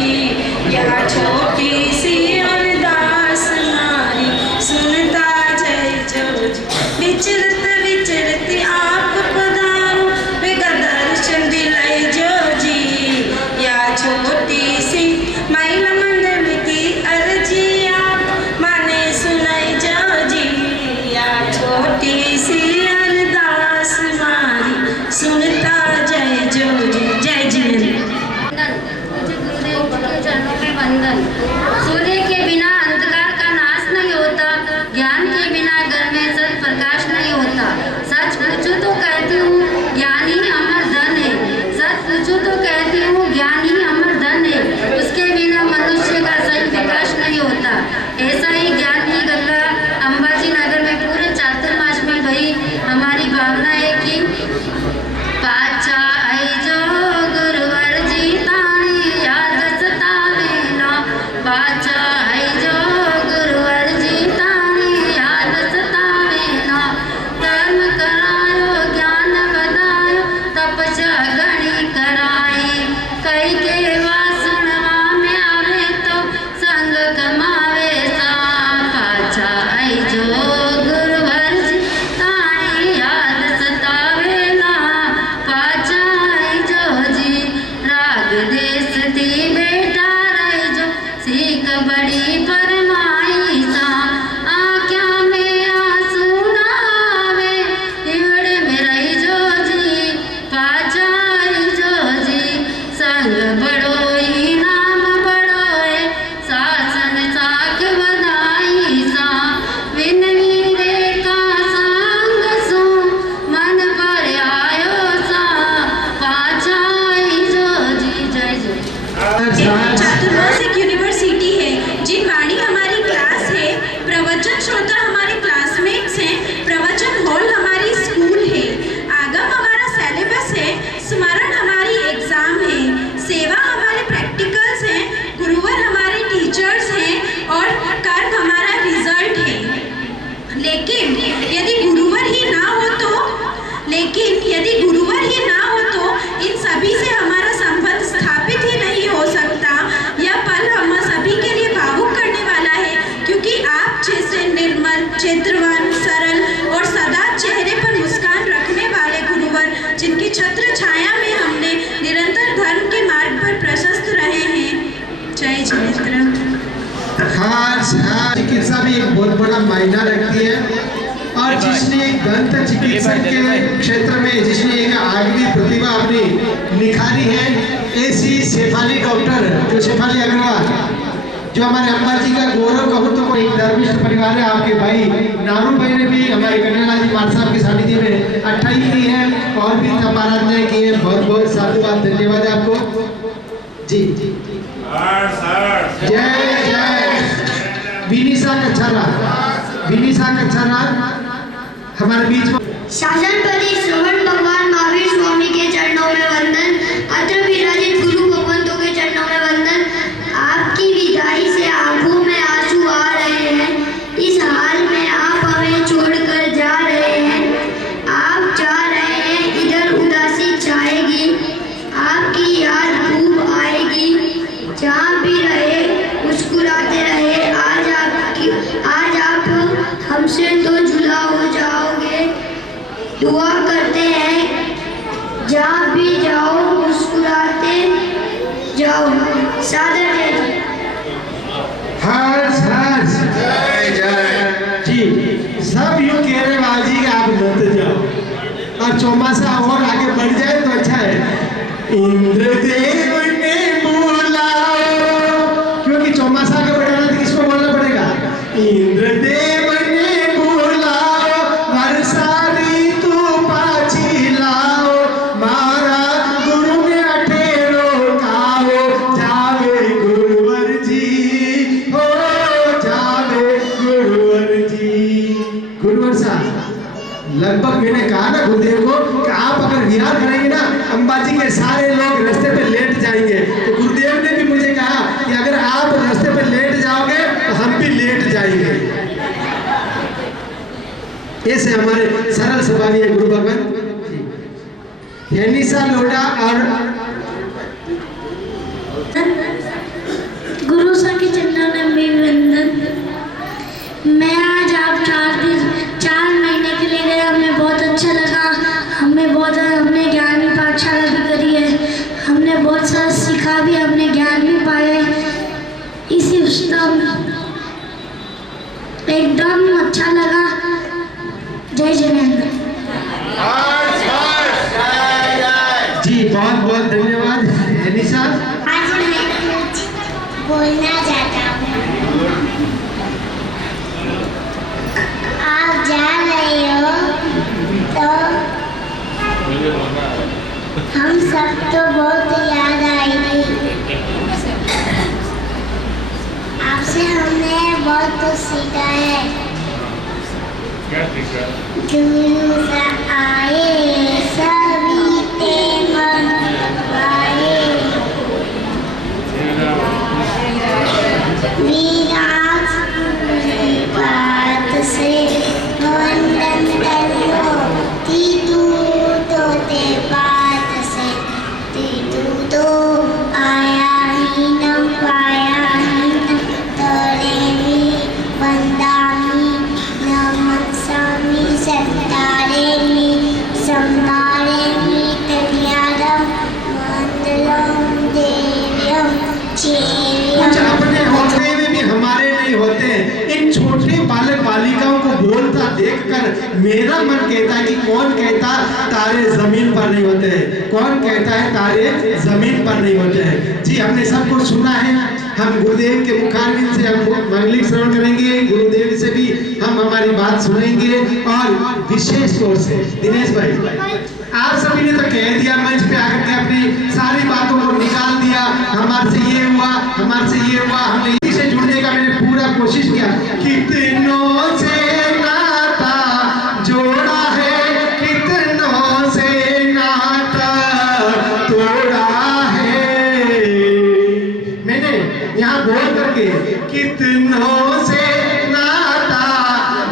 या छोटी सी अरदास मारी सुनता जय जो जी। विचरत विचरत आप पधारो विगा दर्शन दिलाई जो जी। या छोटी सी महिला मंडल की अर्जी आप माने सुनाई जो जी। या छोटी सी अरदास मारी सुनता जय जो जी। जय जिनेन्द्र। मुझे गुरुदेव के चरणों में वंदन। सूर्य के बिना अंधकार का नाश नहीं होता, ज्ञान के बिना घर में सत प्रकाश नहीं होता। सच पूछूं तो कहती हूँ ज्ञान ही अमर धन है, सच पूछूं तो कहती हूँ ज्ञान ही अमर धन है। उसके बिना मनुष्य का सही विकास नहीं होता। ऐसा ही ज्ञान की गंगा अंबाजी नगर में पूरे चातुर्मास में बही। हमारी भावना है कि पाचा आई जो गुरुवर जी ताणी याद सतावे ना। पाचा आई जो गुरुवर जी ताणी याद सतावे ना। धर्म करायो ज्ञान बधायो तपस्या घणी कराई। कई के वासनवा में आवे तो संग कमावे सा। पाचा आई जो गुरुवर जी ताणी याद सतावे ना। पाचा आई जो जी राग देश दी बेटा रही जो सीख बड़ी फरमाई सा। आँख्या में आंसू ना आवे हिवड़े में रही जो जी। पाचा आई जो जी संग बड़ो ही नाम बड़ो है, शासन साख बधाई सा। जय जिनेन्द्र। हाँ, चिकित्सा भी एक बहुत बड़ा मायना रखती है और जिसने दंत चिकित्सा के क्षेत्र में जिसने एक आगवी प्रतिभा अपनी निखारी है, ऐसी शेफाली डॉक्टर जो शेफाली अग्रवाल जो हमारे अम्बाजी का गौरव कहूँ तो कोई धर्मिष्ठ परिवार है। आपके भाई नारू भाई ने भी हमारे कन्हैयालाल जी मार साहब की सानिध्य में 28 की है और भी आराधनाएं की है। बहुत बहुत साधुवाद, धन्यवाद आपको जी। जय जय विनीसा कच्छारा हमारे बीच में। शासनपति श्रवण भगवान महावीर स्वामी के चरणों में वंदन। अत्र विराजित गुरु भगवंतों के चरणों में वंदन। आपकी विदाई से आंखों में आंसू आ रहे हैं। इस हाल में आप हमें छोड़कर जा रहे हैं। आप जा रहे हैं, इधर उदासी छाएगी, आपकी याद खूब आएगी। जहाँ भी रहे मुस्कुराते रहे। आज आप हमसे तो जुदा हो जाओगे। दुआ करते हैं जहाँ भी जाओ मुस्कुराते जाओ। सादर जय जय जी। सब यूँ कह रहे बाजी कि आप मत जाओ और चौमासा और आगे बढ़ जाए तो अच्छा है। इंद्रदेव ने बुलाओ, क्योंकि चौमासा आगे बढ़ाना तो किसको बोलना पड़ेगा? इंद्रदेव ने बुलाओ, वर्षा ऋतु पाछी लाओ, मारा गुरु ने अठेरो काओ। जावे गुरुवर जी हो, जावे गुरुवर जी। गुरुवर साहब लगभग मैंने कहा ना गुरुदेव को कि आप अगर विहार करेंगे ना अंबाजी के सारे लोग रास्ते पे लेट जाएंगे। तो गुरुदेव ने भी मुझे कहा कि अगर आप रास्ते पे लेट जाओगे तो हम भी लेट जाएंगे। ऐसे हमारे सरल स्वभावी है गुरु भगवान हेनिसा लोडा और गुरु सर के चरणों में वंदन। मैं आज आप 4 महीने के लिए गए। हमें बहुत अच्छा लगा। हमने ज्ञान की पाठशाला भी करी है। हमने बहुत सारा सीखा भी, हमने ज्ञान भी पाया। इसी उत्सव एकदम अच्छा लगा। जय जिनेन्द्र जी। बहुत बहुत धन्यवाद हेनिसा। आज मैं कुछ बोलना चाहता हूँ। आप जा रहे हो तो हम सब तो बहुत याद आएगी। आपसे हमने बहुत कुछ सीखा है। गुरु आए सभी ते मन आए। विराज बात से वंदन करो। तीतू तो ते बात से तीतू तो आया ही न पाया ही न। तरेमी वंदामी नमन सामी सत्तारेमी संभारेमी कल्याणम मंगलम देव्यम कुछ अपने होते हुए भी हमारे नहीं होते हैं। इन छोटे बालक बालिकाओं को बोलता देखकर मेरा मन कहता है कि कौन कहता तारे जमीन पर नहीं होते हैं, कौन कहता है तारे जमीन पर नहीं होते हैं। जी हमने सब कुछ सुना है। हम गुरुदेव के मुखारबिंद से हम मंगलिक श्रवण करेंगे। गुरुदेव से भी हम हमारी बात सुनेंगे। और विशेष तौर से दिनेश भाई आप सभी ने तो कह दिया, मंच पे आकर के अपनी सारी बातों को निकाल दिया। हमारे से ये हुआ, हमारे से ये हुआ। हमने इसे जुड़ने का मैंने पूरा कोशिश किया। कितनों से नाता जोड़ा है, कितनों से नाता तोड़ा है। मैंने यहाँ बोल करके कितनों से नाता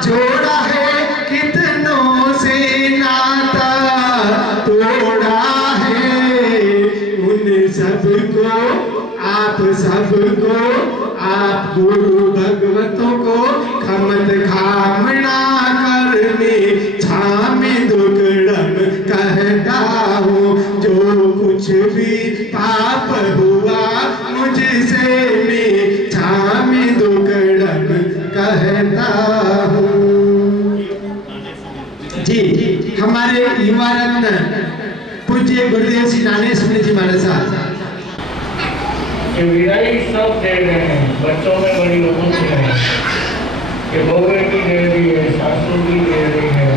जोड़ा है, कितनों से नाता तोड़ा है। उन सबको आप सबको आप गुरु भगवतों को खमत खामना करने छामे दुकड़म कहता हूँ। जो कुछ भी पाप हुआ मुझसे कि बहुएं भी दे रही है, सासू भी दे रही है,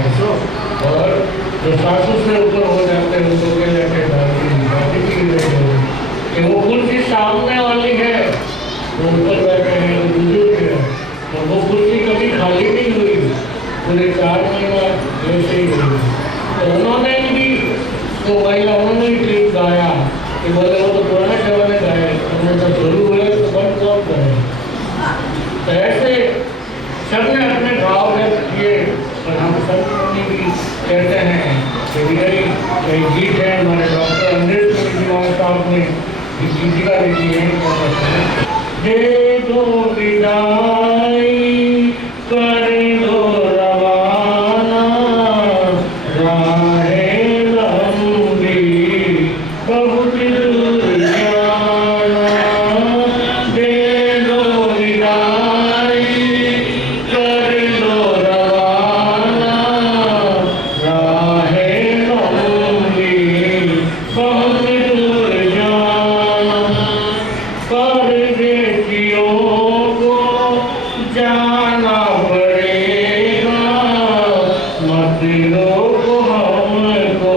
और जो सासू से ऊपर हो जाते हैं उनको कह जाते हैं दादी भी दे रही है कि वो कुर्सी सामने वाली है, वो ऊपर बैठे हैं, वो बुजुर्ग है, और वो कुर्सी कभी खाली नहीं हुई, पूरे 4 महीना ऐसे ही हुई। तो उन्होंने भी तो महिला उन्होंने भी गीत गाया कि बोले वो तो पुराने जमाने गाए, उन्होंने तो शुरू हुए तो बंद कौन करे। तो ऐसे सबने अपने भाव व्यक्त किए, और हम सब भी कहते हैं कि एक गीत है हमारे डॉक्टर अमृत साहब ने गीतिका लिखी है, दे दो विदाई कर दो रवाना, राहें लंबी बहुत दूर जाना, दे दो विदाई कर दो रवाना, राहें लंबी बहुत दूर जाना, परदेसियों को जाना पड़ेगा, मत रोको हमको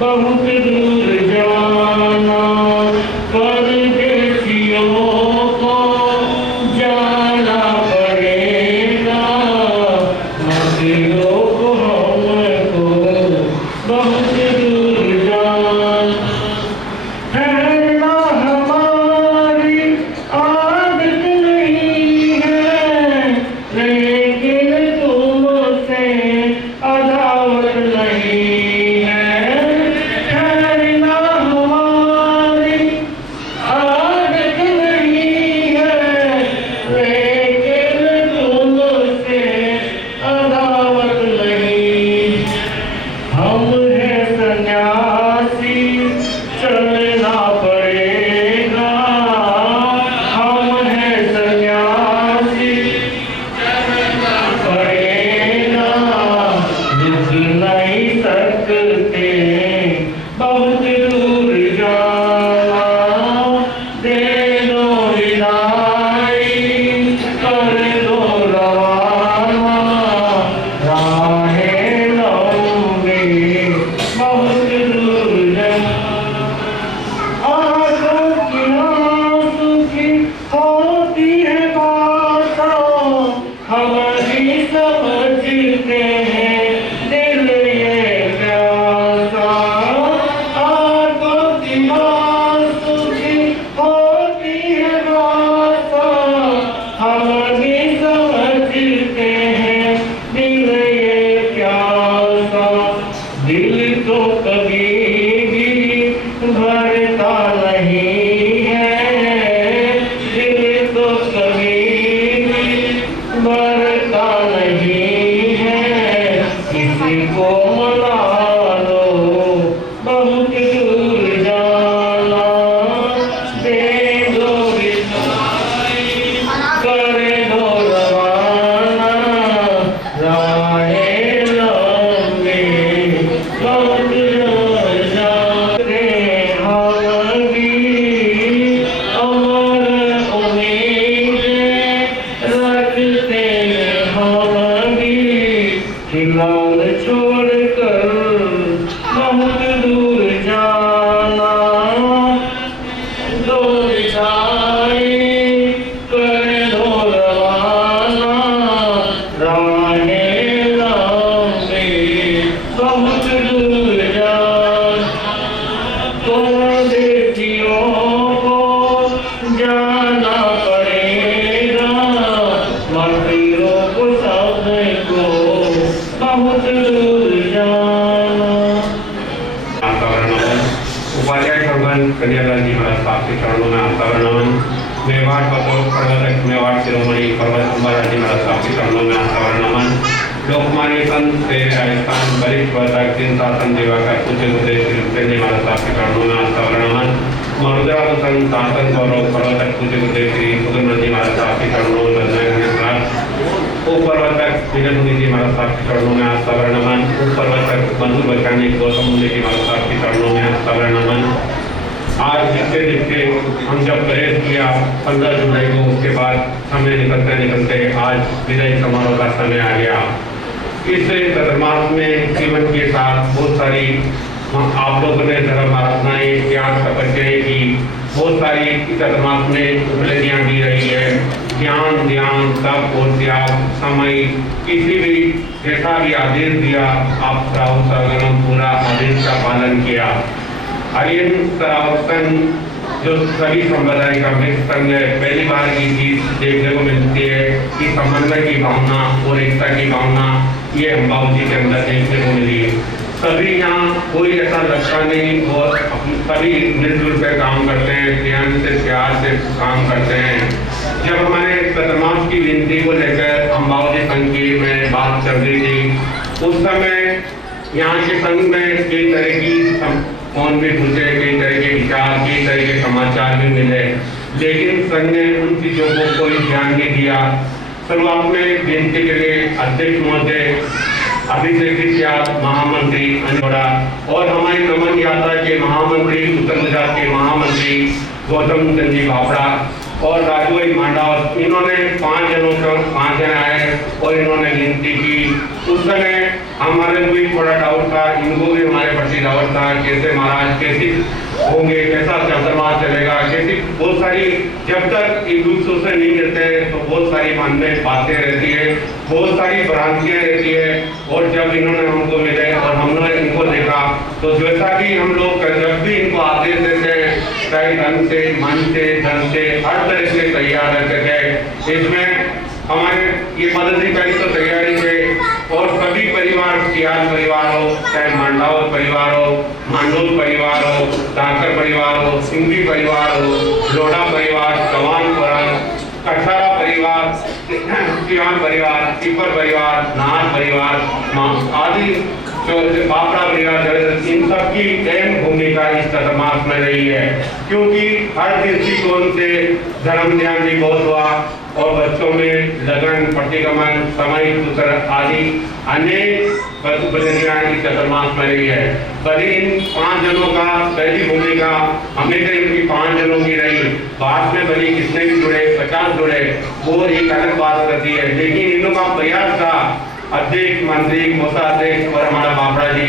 बहुत दूर जाना, परदेसियों को जाना पड़ेगा, मत रोको हमको बहुत दूर जाना। ठहरना हमारी आदत नहीं है, लेकिन तुमसे अदावत नहीं है। ठहरना हमारी आदत नहीं है, लेकिन तुमसे अदावत नहीं। हम हैं सन्यासी, चलना पड़ेगा, हम हैं सन्यासी, चलना पड़ेगा, रुक नहीं सकते बहुत दूर जाना, दे दो विदाई कर दो रवाना, राहें लंबी बहुत दूर जाना। आंखों की आंसू की होती है बातों, हम ही समझते हैं दिल ये प्यासा। आंखों की आंसू की होती है बातों, हम ही समझते हैं दिल ये प्यासा। दिल तो कभी भी भरता नहीं है, दिल तो कभी भी भरता नहीं है, किसी को मना लो बहुत दूर जाना, दे दो विदाई कर दो रवाना, राहें लंबी बहुत दूर जाते हम भी अमर उम्मीदें रखते हम भी, खिलाल छोड़कर बहुत दूर जाना, दो विदाई कर दो रवाना, राहें लंबी बहुत दूर जाना, परदेसियों को जाना पड़ेगा, मंदिरों को सबको बहुत दूर जाना। उपाध्याय भगवान कन्यालाल जी महाराज साहब के चरणों में आस्तावरण, मेवाड़ पर्वत मेवाड़ शिरोमणि पर्वत कुमार जी महाराज साहब के चरणों में आस्तावरण, लोकमान्य संत से राजस्थान वरिष्ठ वर्तक दिन शासन दिवाकर पूज्य गुरुदेव श्री रुद्रेंद्र महाराज साहब के चरणों में आस्तावरण, मरुद्रा संत शासन गौरव प्रवर्तक पूज्य गुरुदेव श्री सुगंध जी महाराज साहब के चरणों में वंदना करने के साथ उपप्रवर्तक विजय मुनि जी महाराज साहब के चरणों में आस्तावरण नमन, उपप्रवर्तक मंजूर वैज्ञानिक गौतम मुनि जी महाराज साहब के चरणों में आस्तावरण नमन। आज जिसके हम जब परेड किया 15 जुलाई को, उसके बाद समय निकलते निकलते आज विदाई समारोह का समय आ गया। इस चतुर्मास में जीवन के साथ बहुत सारी आप लोगों ने धर्म आराधनाएं ज्ञान तपस्याएं की, बहुत सारी चतुर्मास में उपलब्धियां दी रही है। ज्ञान ध्यान तप और त्याग समय किसी भी जैसा भी आदेश दिया आप श्रावण पूरा आदेश का पालन किया। आर्यन श्रावण जो सभी संप्रदाय का मित्र संघ है, पहली बार की चीज देखने को मिलती है कि समन्वय की भावना और एकता की भावना ये अम्बाऊ जी के अंदर देखने को मिली है। सभी यहाँ कोई ऐसा लक्ष्य नहीं और सभी मिलजुल कर काम करते हैं, ध्यान से प्यार से काम करते हैं। जब हमारे चतुर्मास की विनती को लेकर अम्बाऊ जी संघ की में बात चल रही थी, उस समय यहाँ के संघ में कई तरह की फोन भी पूछे, कई तरह के विचार, कई तरह के समाचार भी मिले, लेकिन संघ ने उन चीजों को कोई ध्यान नहीं दिया। शुरुआत में विनती के लिए अध्यक्ष महोदय अभिषेक महामंत्री अनोड़ा और हमारी नमन यात्रा के महामंत्री उत्तर गुजरात के महामंत्री गौतम चंद जी बापड़ा और राजू भाई मांडावत, इन्होंने 5 जन आए और इन्होंने विनती की। उस समय हमारे को भी थोड़ा डाउट था, इनको भी हमारे प्रति डाउट था, कैसे महाराज कैसे होंगे, कैसा चतुर्मास चलेगा, कैसी बहुत सारी जब तक एक दूसरे से नहीं मिलते हैं तो बहुत सारी मन में बातें रहती है, बहुत सारी भ्रांतियां रहती है। और जब इन्होंने हमको मिले और हमने इनको देखा तो जैसा कि हम लोग जब भी इनको आदेश देते हैं चाहे धन से मन से धन से हर तरह से तैयार रहते थे। इसमें हमारे ये पदाधिकारी तो तैयारी थे और सभी परिवार, सियाल परिवार हो, चाहे मांडावत परिवार हो, मांडोल परिवार हो, डाकर परिवार हो, सिंधी परिवार हो, लोढ़ा परिवार, चौहान कठारा परिवार, सियान परिवार, टिपर परिवार, नार परिवार आदि बापड़ा परिवार, इन सब की अहम भूमिका इस चतुर्मास में रही है, क्योंकि हर दृष्टिकोण से धर्म ध्यान भी बहुत हुआ और बच्चों में लगन, प्रतिगमन, समय सूत्र आदि अनेक उपलब्धियां इस चतुर्मास में रही है। बड़ी इन 5 जनों का पहली भूमिका हमेशा इनकी 5 जनों की रही। बाद में बड़ी कितने भी जुड़े, 50 जुड़े, वो एक अलग बात करती है, लेकिन इन लोगों का प्रयास था। अध्यक्ष, मंत्री, कोषाध्यक्ष और हमारा बापड़ा जी,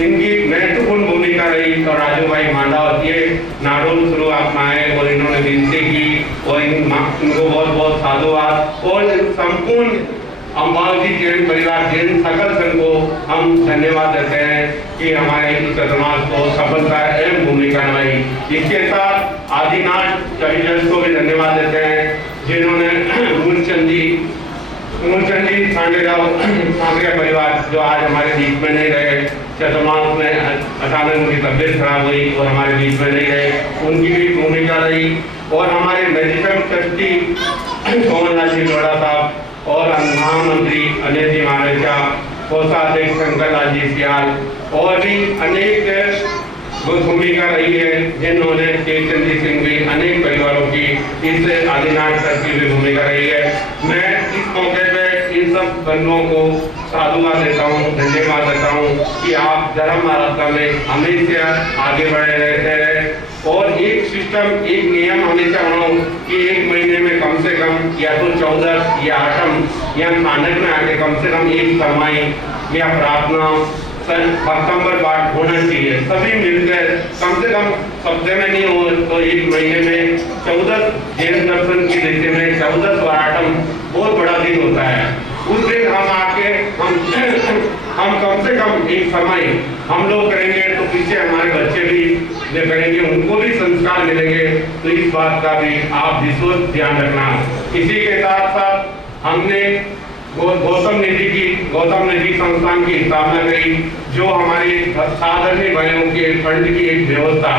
इनकी महत्वपूर्ण भूमिका रही। और राजू भाई मांडावत ये नाडोल शुरुआत में आए और इन्होंने विनती की और इनको बहुत बहुत साधुवाद और संपूर्ण अम्बाऊ जी जैन परिवार जैन सकल संघ को हम धन्यवाद देते हैं कि हमारे इस चतुर्मास को सफलता अहम भूमिका निभाई। इसके साथ आदिनाथ कविजन को भी धन्यवाद देते हैं जिन्होंने मूलचंद जी सांगरिया परिवार जो आज हमारे बीच में नहीं रहे, चतुर्मास में अचानक उनकी तबियत खराब हुई और हमारे बीच में नहीं रहे, उनकी भी भूमिका रही। और हमारे मेडिकल ट्रस्टी सोमनलाल जी लोढ़ा साहब और महामंत्री अनिल जी मारेचा, कोषाध्यक्ष शंकर लाल जी सियाल और भी अनेक भूमिका रही है, जिन्होंने चंदी सिंह भी अनेक परिवारों की इस आदिनाथ तक की भी भूमिका रही है। मैं इस मौके पे इन सब बंधुओं को साधुवाद देता हूँ, धन्यवाद देता हूँ कि आप धर्म आराधना में हमेशा आगे बढ़े रहते हैं। और एक सिस्टम, एक नियम हमेशा बनाओ कि 1 महीने में कम से कम या तो 14 या 8 या नानक में आके कम से कम एक समाई या प्रार्थना सितंबर बाद होना चाहिए। सभी मिलकर कम से कम सप्ताह में नहीं हो तो 1 महीने में 14 जैन दर्शन की दृष्टि में 14 स्वाराटम बहुत बड़ा दिन होता है। उस दिन हम आके हम कम से कम एक समय हम लोग करेंगे तो पीछे हमारे बच्चे भी करेंगे, उनको भी संस्कार मिलेंगे। तो इस बात का भी आप विशेष ध्यान रखना। इसी के साथ साथ हमने गौतम निधि संस्थान की स्थापना करी, जो हमारी साधारण भाइयों के फंड की एक व्यवस्था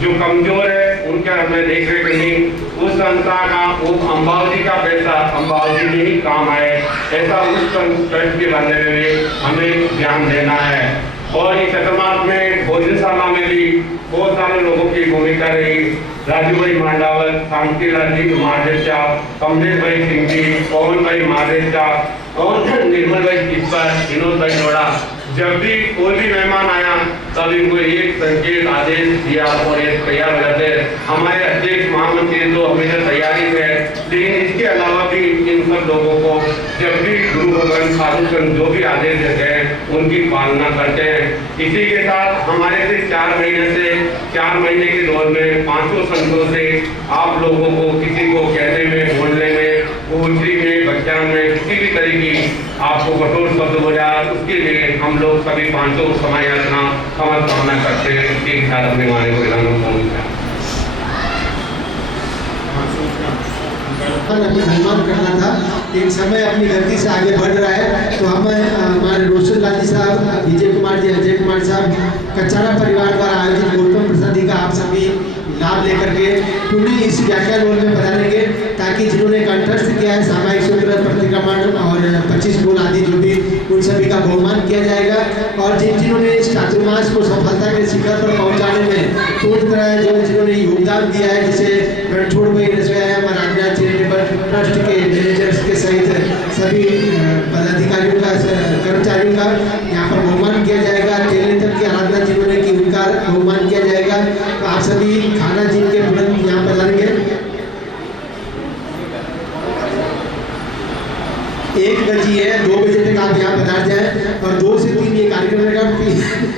जो कमजोर है उनका हमें देख रेख करनी। उस संस्था का वो अम्बाऊ जी का पैसा अम्बाऊ जी में ही काम आए, ऐसा उस ट्रस्ट के बनने में भी हमें ध्यान देना है। और इस चतुर्मास में भोजनशाला में भी बहुत सारे लोगों की भूमिका रही। राजू भाई मांडावत, शांतिलाल जी मारेचा, कमलेश भाई सिंह जी, पवन भाई मारेचा और निर्मल भाई टिप्पर, विनोद भाई लोढ़ा। जब भी कोई भी मेहमान आया तब इनको एक संकेत आदेश दिया और एक तैयार हो जाते। हमारे अध्यक्ष महामंत्री तो हमेशा तैयारी में, लेकिन इसके अलावा भी लोगों को जब भी गुरु भगवान साधु संत जो भी आदेश देते हैं उनकी पालना करते हैं। इसी के साथ हमारे से 4 महीने के दौर में 5 संतों से आप लोगों को किसी को कहने में, बोलने में, पूछने में, बच्चा में किसी भी तरह की आपको कठोर शब्द हो जाए, उसके लिए हम लोग सभी 5 समय याचना क्षमा कामना करते हैं। इसके साथ अपने माने को विधान अभी धन्यवाद करना था। एक समय अपनी गति से आगे बढ़ रहा है, तो हमें हमारे रोशन लाल जी साहब, विजय कुमार जी, अजय कुमार साहब, कचारा परिवार द्वारा आयोजित गौतम प्रसादी का आप सभी लाभ लेकर के पुनः इस व्याख्यान रोल में बधाएंगे, ताकि जिन्होंने कंठस्थ किया है सामायिक सूत्र, प्रतिक्रमण और 25 बोल आदि जो भी, उन सभी का बहुमान किया जाएगा। और जिन्होंने इस चातुर्मास को सफलता के शिखर पर पहुंचाने में पूर्ण तरह जिन्होंने योगदान दिया है, जैसे रणछोड़ भाई रसोयाम और राजनाथ चैरिटेबल ट्रस्ट के मैनेजर्स के सहित सभी पदाधिकारियों का, कर्मचारियों का यहाँ पर बहुमान किया जाएगा। तेलेतर की आराधना जिन्होंने की, उनका बहुमान किया जाएगा। तो आप सभी खाना जिनके तुरंत यहाँ पर लाएंगे। 1 बजे है, 2 बजे तक आप यहाँ पधार जाएं और 2 से 3 ये कार्यक्रम रहेगा।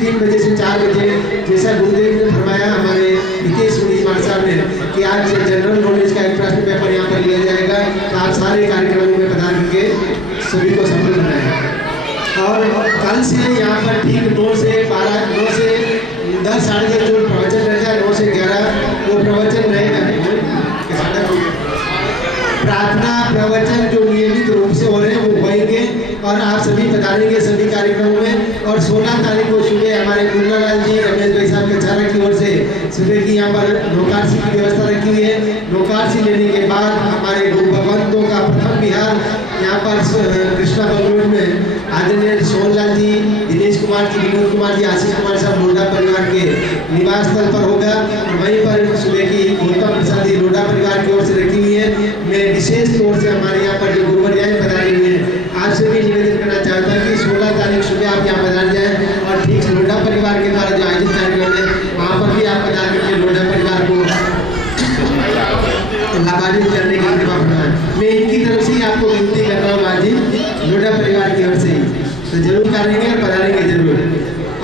3 बजे से 4 बजे जैसा गुरुदेव ने फरमाया हमारे हितेश कुमार साहब ने कि आज जनरल नॉलेज का एक प्रश्न पेपर यहाँ पर लिया जाएगा। तो आप सारे कार्यक्रमों में पधार करके सभी को सफल बनाएं। और कल से यहाँ पर ठीक 9 से 10 साढ़े 10 जो प्रवचन रहेगा, 9 से 11 वो प्रवचन रहेगा। प्रार्थना प्रवचन जो नियमित रूप से हो रहे हैं वो होंगे और आप सभी पधारेंगे सभी कार्यक्रमों में। और 16 तारीख को सुबह हमारे मुन्ना लाल जी, रमेश भाई साहब कचारा की ओर से सुबह की यहाँ पर नौकारसी की व्यवस्था रखी हुई है। नौकारसी लेने के बाद हमारे गुरु भगवंतों का प्रथम विहार यहाँ पर कृष्णा बलरोड में आदरणीय सोहनलाल जी, दिनेश कुमार जी, विनोद कुमार जी, आशीष कुमार साहब लोढ़ा परिवार के निवास स्थल पर होगा। और वहीं पर सुबह की गौतम प्रसादी लोढ़ा परिवार की ओर से रखी हुई है। मैं विशेष तौर से हमारे यहाँ पर जो गुरुवरियाएं पधारी हुई हैं, आपसे भी निवेदन करना चाहता हूँ कि 16 तारीख सुबह आप यहाँ पधार जाएँ और ठीक लोढ़ा परिवार के द्वारा जो आयोजित कार्यक्रम है वहाँ पर भी आप पधार करके लोढ़ा परिवार को लाभान्वित करने की कृपा फरमाएं। मैं इनकी तरफ से ही आपको विनती कर रहा हूँ आज ही, लोढ़ा परिवार की ओर से ही, तो जरूर करेंगे और पधारेंगे जरूर।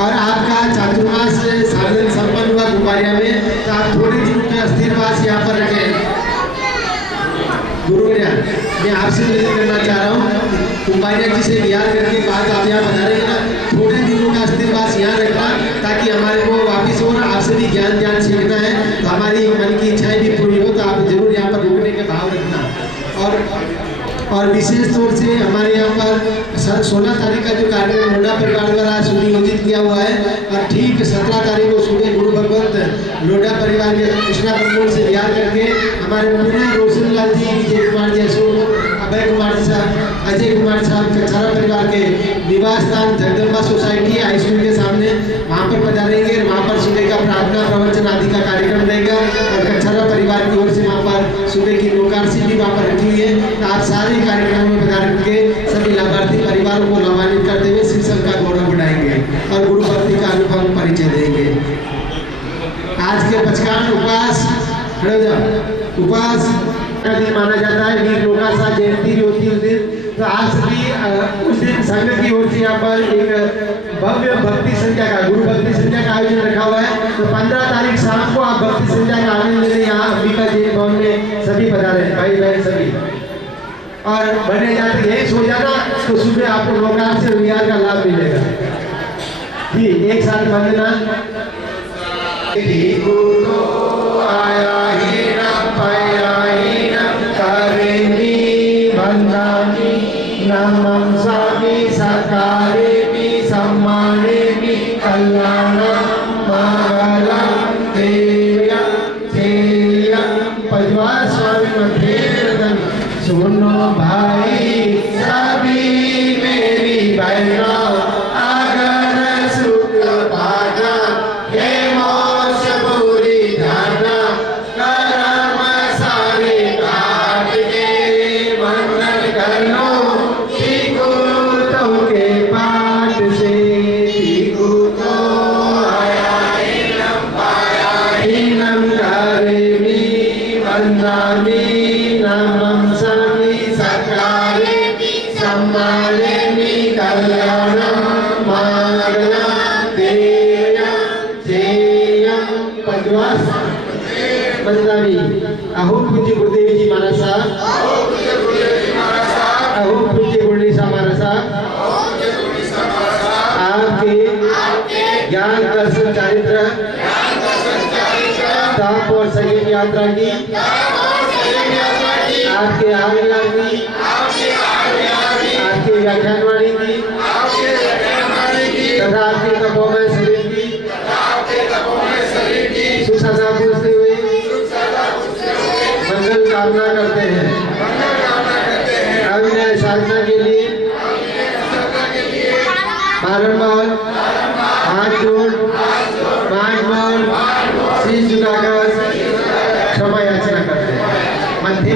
और आपका चातुर्मास साधन संपन्न हुआ कुमारिया में, तो आप थोड़े दिनों का स्थिरवास यहाँ पर रखें। गुरुवर्या, मैं आपसे निवेदन करना चाह रहा हूँ, कुमारिया जी से विहार करके बाद आप यहाँ पधारेंगे ना, थोड़े दिनों का स्थिरवास यहाँ रखना, ताकि हमारे को वापिस हो ना, आपसे भी ज्ञान सीखना है, तो हमारी मन की इच्छाएं भी पूरी हो, तो आप जरूर यहाँ पर रुकने के भाव रखना। और विशेष तौर से हमारे यहाँ पर 16 तारीख का जो कार्यक्रम लोढ़ा परिवार द्वारा सुनियोजित किया हुआ है, और ठीक 17 तारीख को सुबह गुरु भगवंत लोढ़ा परिवार के कृष्णा बलरोड से विहार करके हमारे मुन्ना रोशन लाल जी, विजय कुमार जी, अभय कुमार जी साहब, अजय कुमार साहब कचारा परिवार के निवास स्थान जगदम्बा सोसाइटी हाई स्कूल के सामने वहाँ पर पधारेंगे। वहाँ पर सुबह का प्रार्थना प्रवचन आदि का कार्यक्रम रहेगा। और कचारा परिवार की ओर से वहाँ पर सुबह की नौकारसी भी वहाँ पर रखी हुई है। तो आप सारे कार्यक्रमों में पधार करके सभी लाभार्थी परिवारों को लाभान्वित करते हुए शिक्षण का गौरव बढ़ाएंगे और गुरु भक्ति का अनुभव परिचय देंगे। आज के पचकान उपवास दिन माना जाता है, वीर लोकासा जयंती भी होती है उस दिन। तो आज सभी उस दिन संघ की ओर से यहाँ पर एक भव्य भक्ति संध्या का, गुरु भक्ति संध्या का आयोजन रखा हुआ है। तो 15 तारीख शाम को आप भक्ति संध्या का आनंद लेने यहाँ अंबिका जैन भवन में सभी पधारे, भाई बहन सभी। और बने जाते यही सो जाना, तो सुबह आपको नौकार से विहार का लाभ मिलेगा जी। एक साथ वंदना। आया ही न पाया ही न करेमी वंदनी नमं स्वामी सकारेमी सम्मानेमी कल्याणं मंगलं देव्यं तेयं पजवा स्वामी मध्य सुनो भाई सभी मेरी बहनों, अगर सुख भागा हे मोक्ष पूरी धना, कर्म सारे काट के वंदन कर लो टिकूतों के पाठ से। टिकूतो आया इनम करेमी वंदनी नमं स्वामी सकारे यात्रा की आपके आविर्भाव की आपके व्याख्यानवाणी की तथा आपके तपोमय शरीर की सुसदा पूछते हुए मंगल कामना करते हैं। अभिनय साधना के लिए बारंबार हाथ जोड़ 5 बार शीश झुकाकर क्षमा याचना करते हैं। मध्य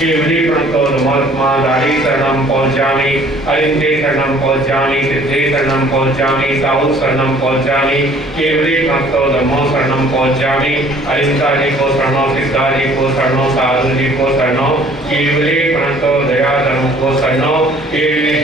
केवली प्रणतो नमोत्मा दारी शरणम पहुंचामी अरिंदे शरणम पहुंचामी सिद्धे शरणम पहुंचामी साहु शरणम पहुंचामी केवली प्रणतो नमो शरणम पहुंचामी अरिंदा जी को शरणो सिद्धा जी को शरणो साधु जी को शरणो केवली प्रणतो दया धर्म को शरणो केवली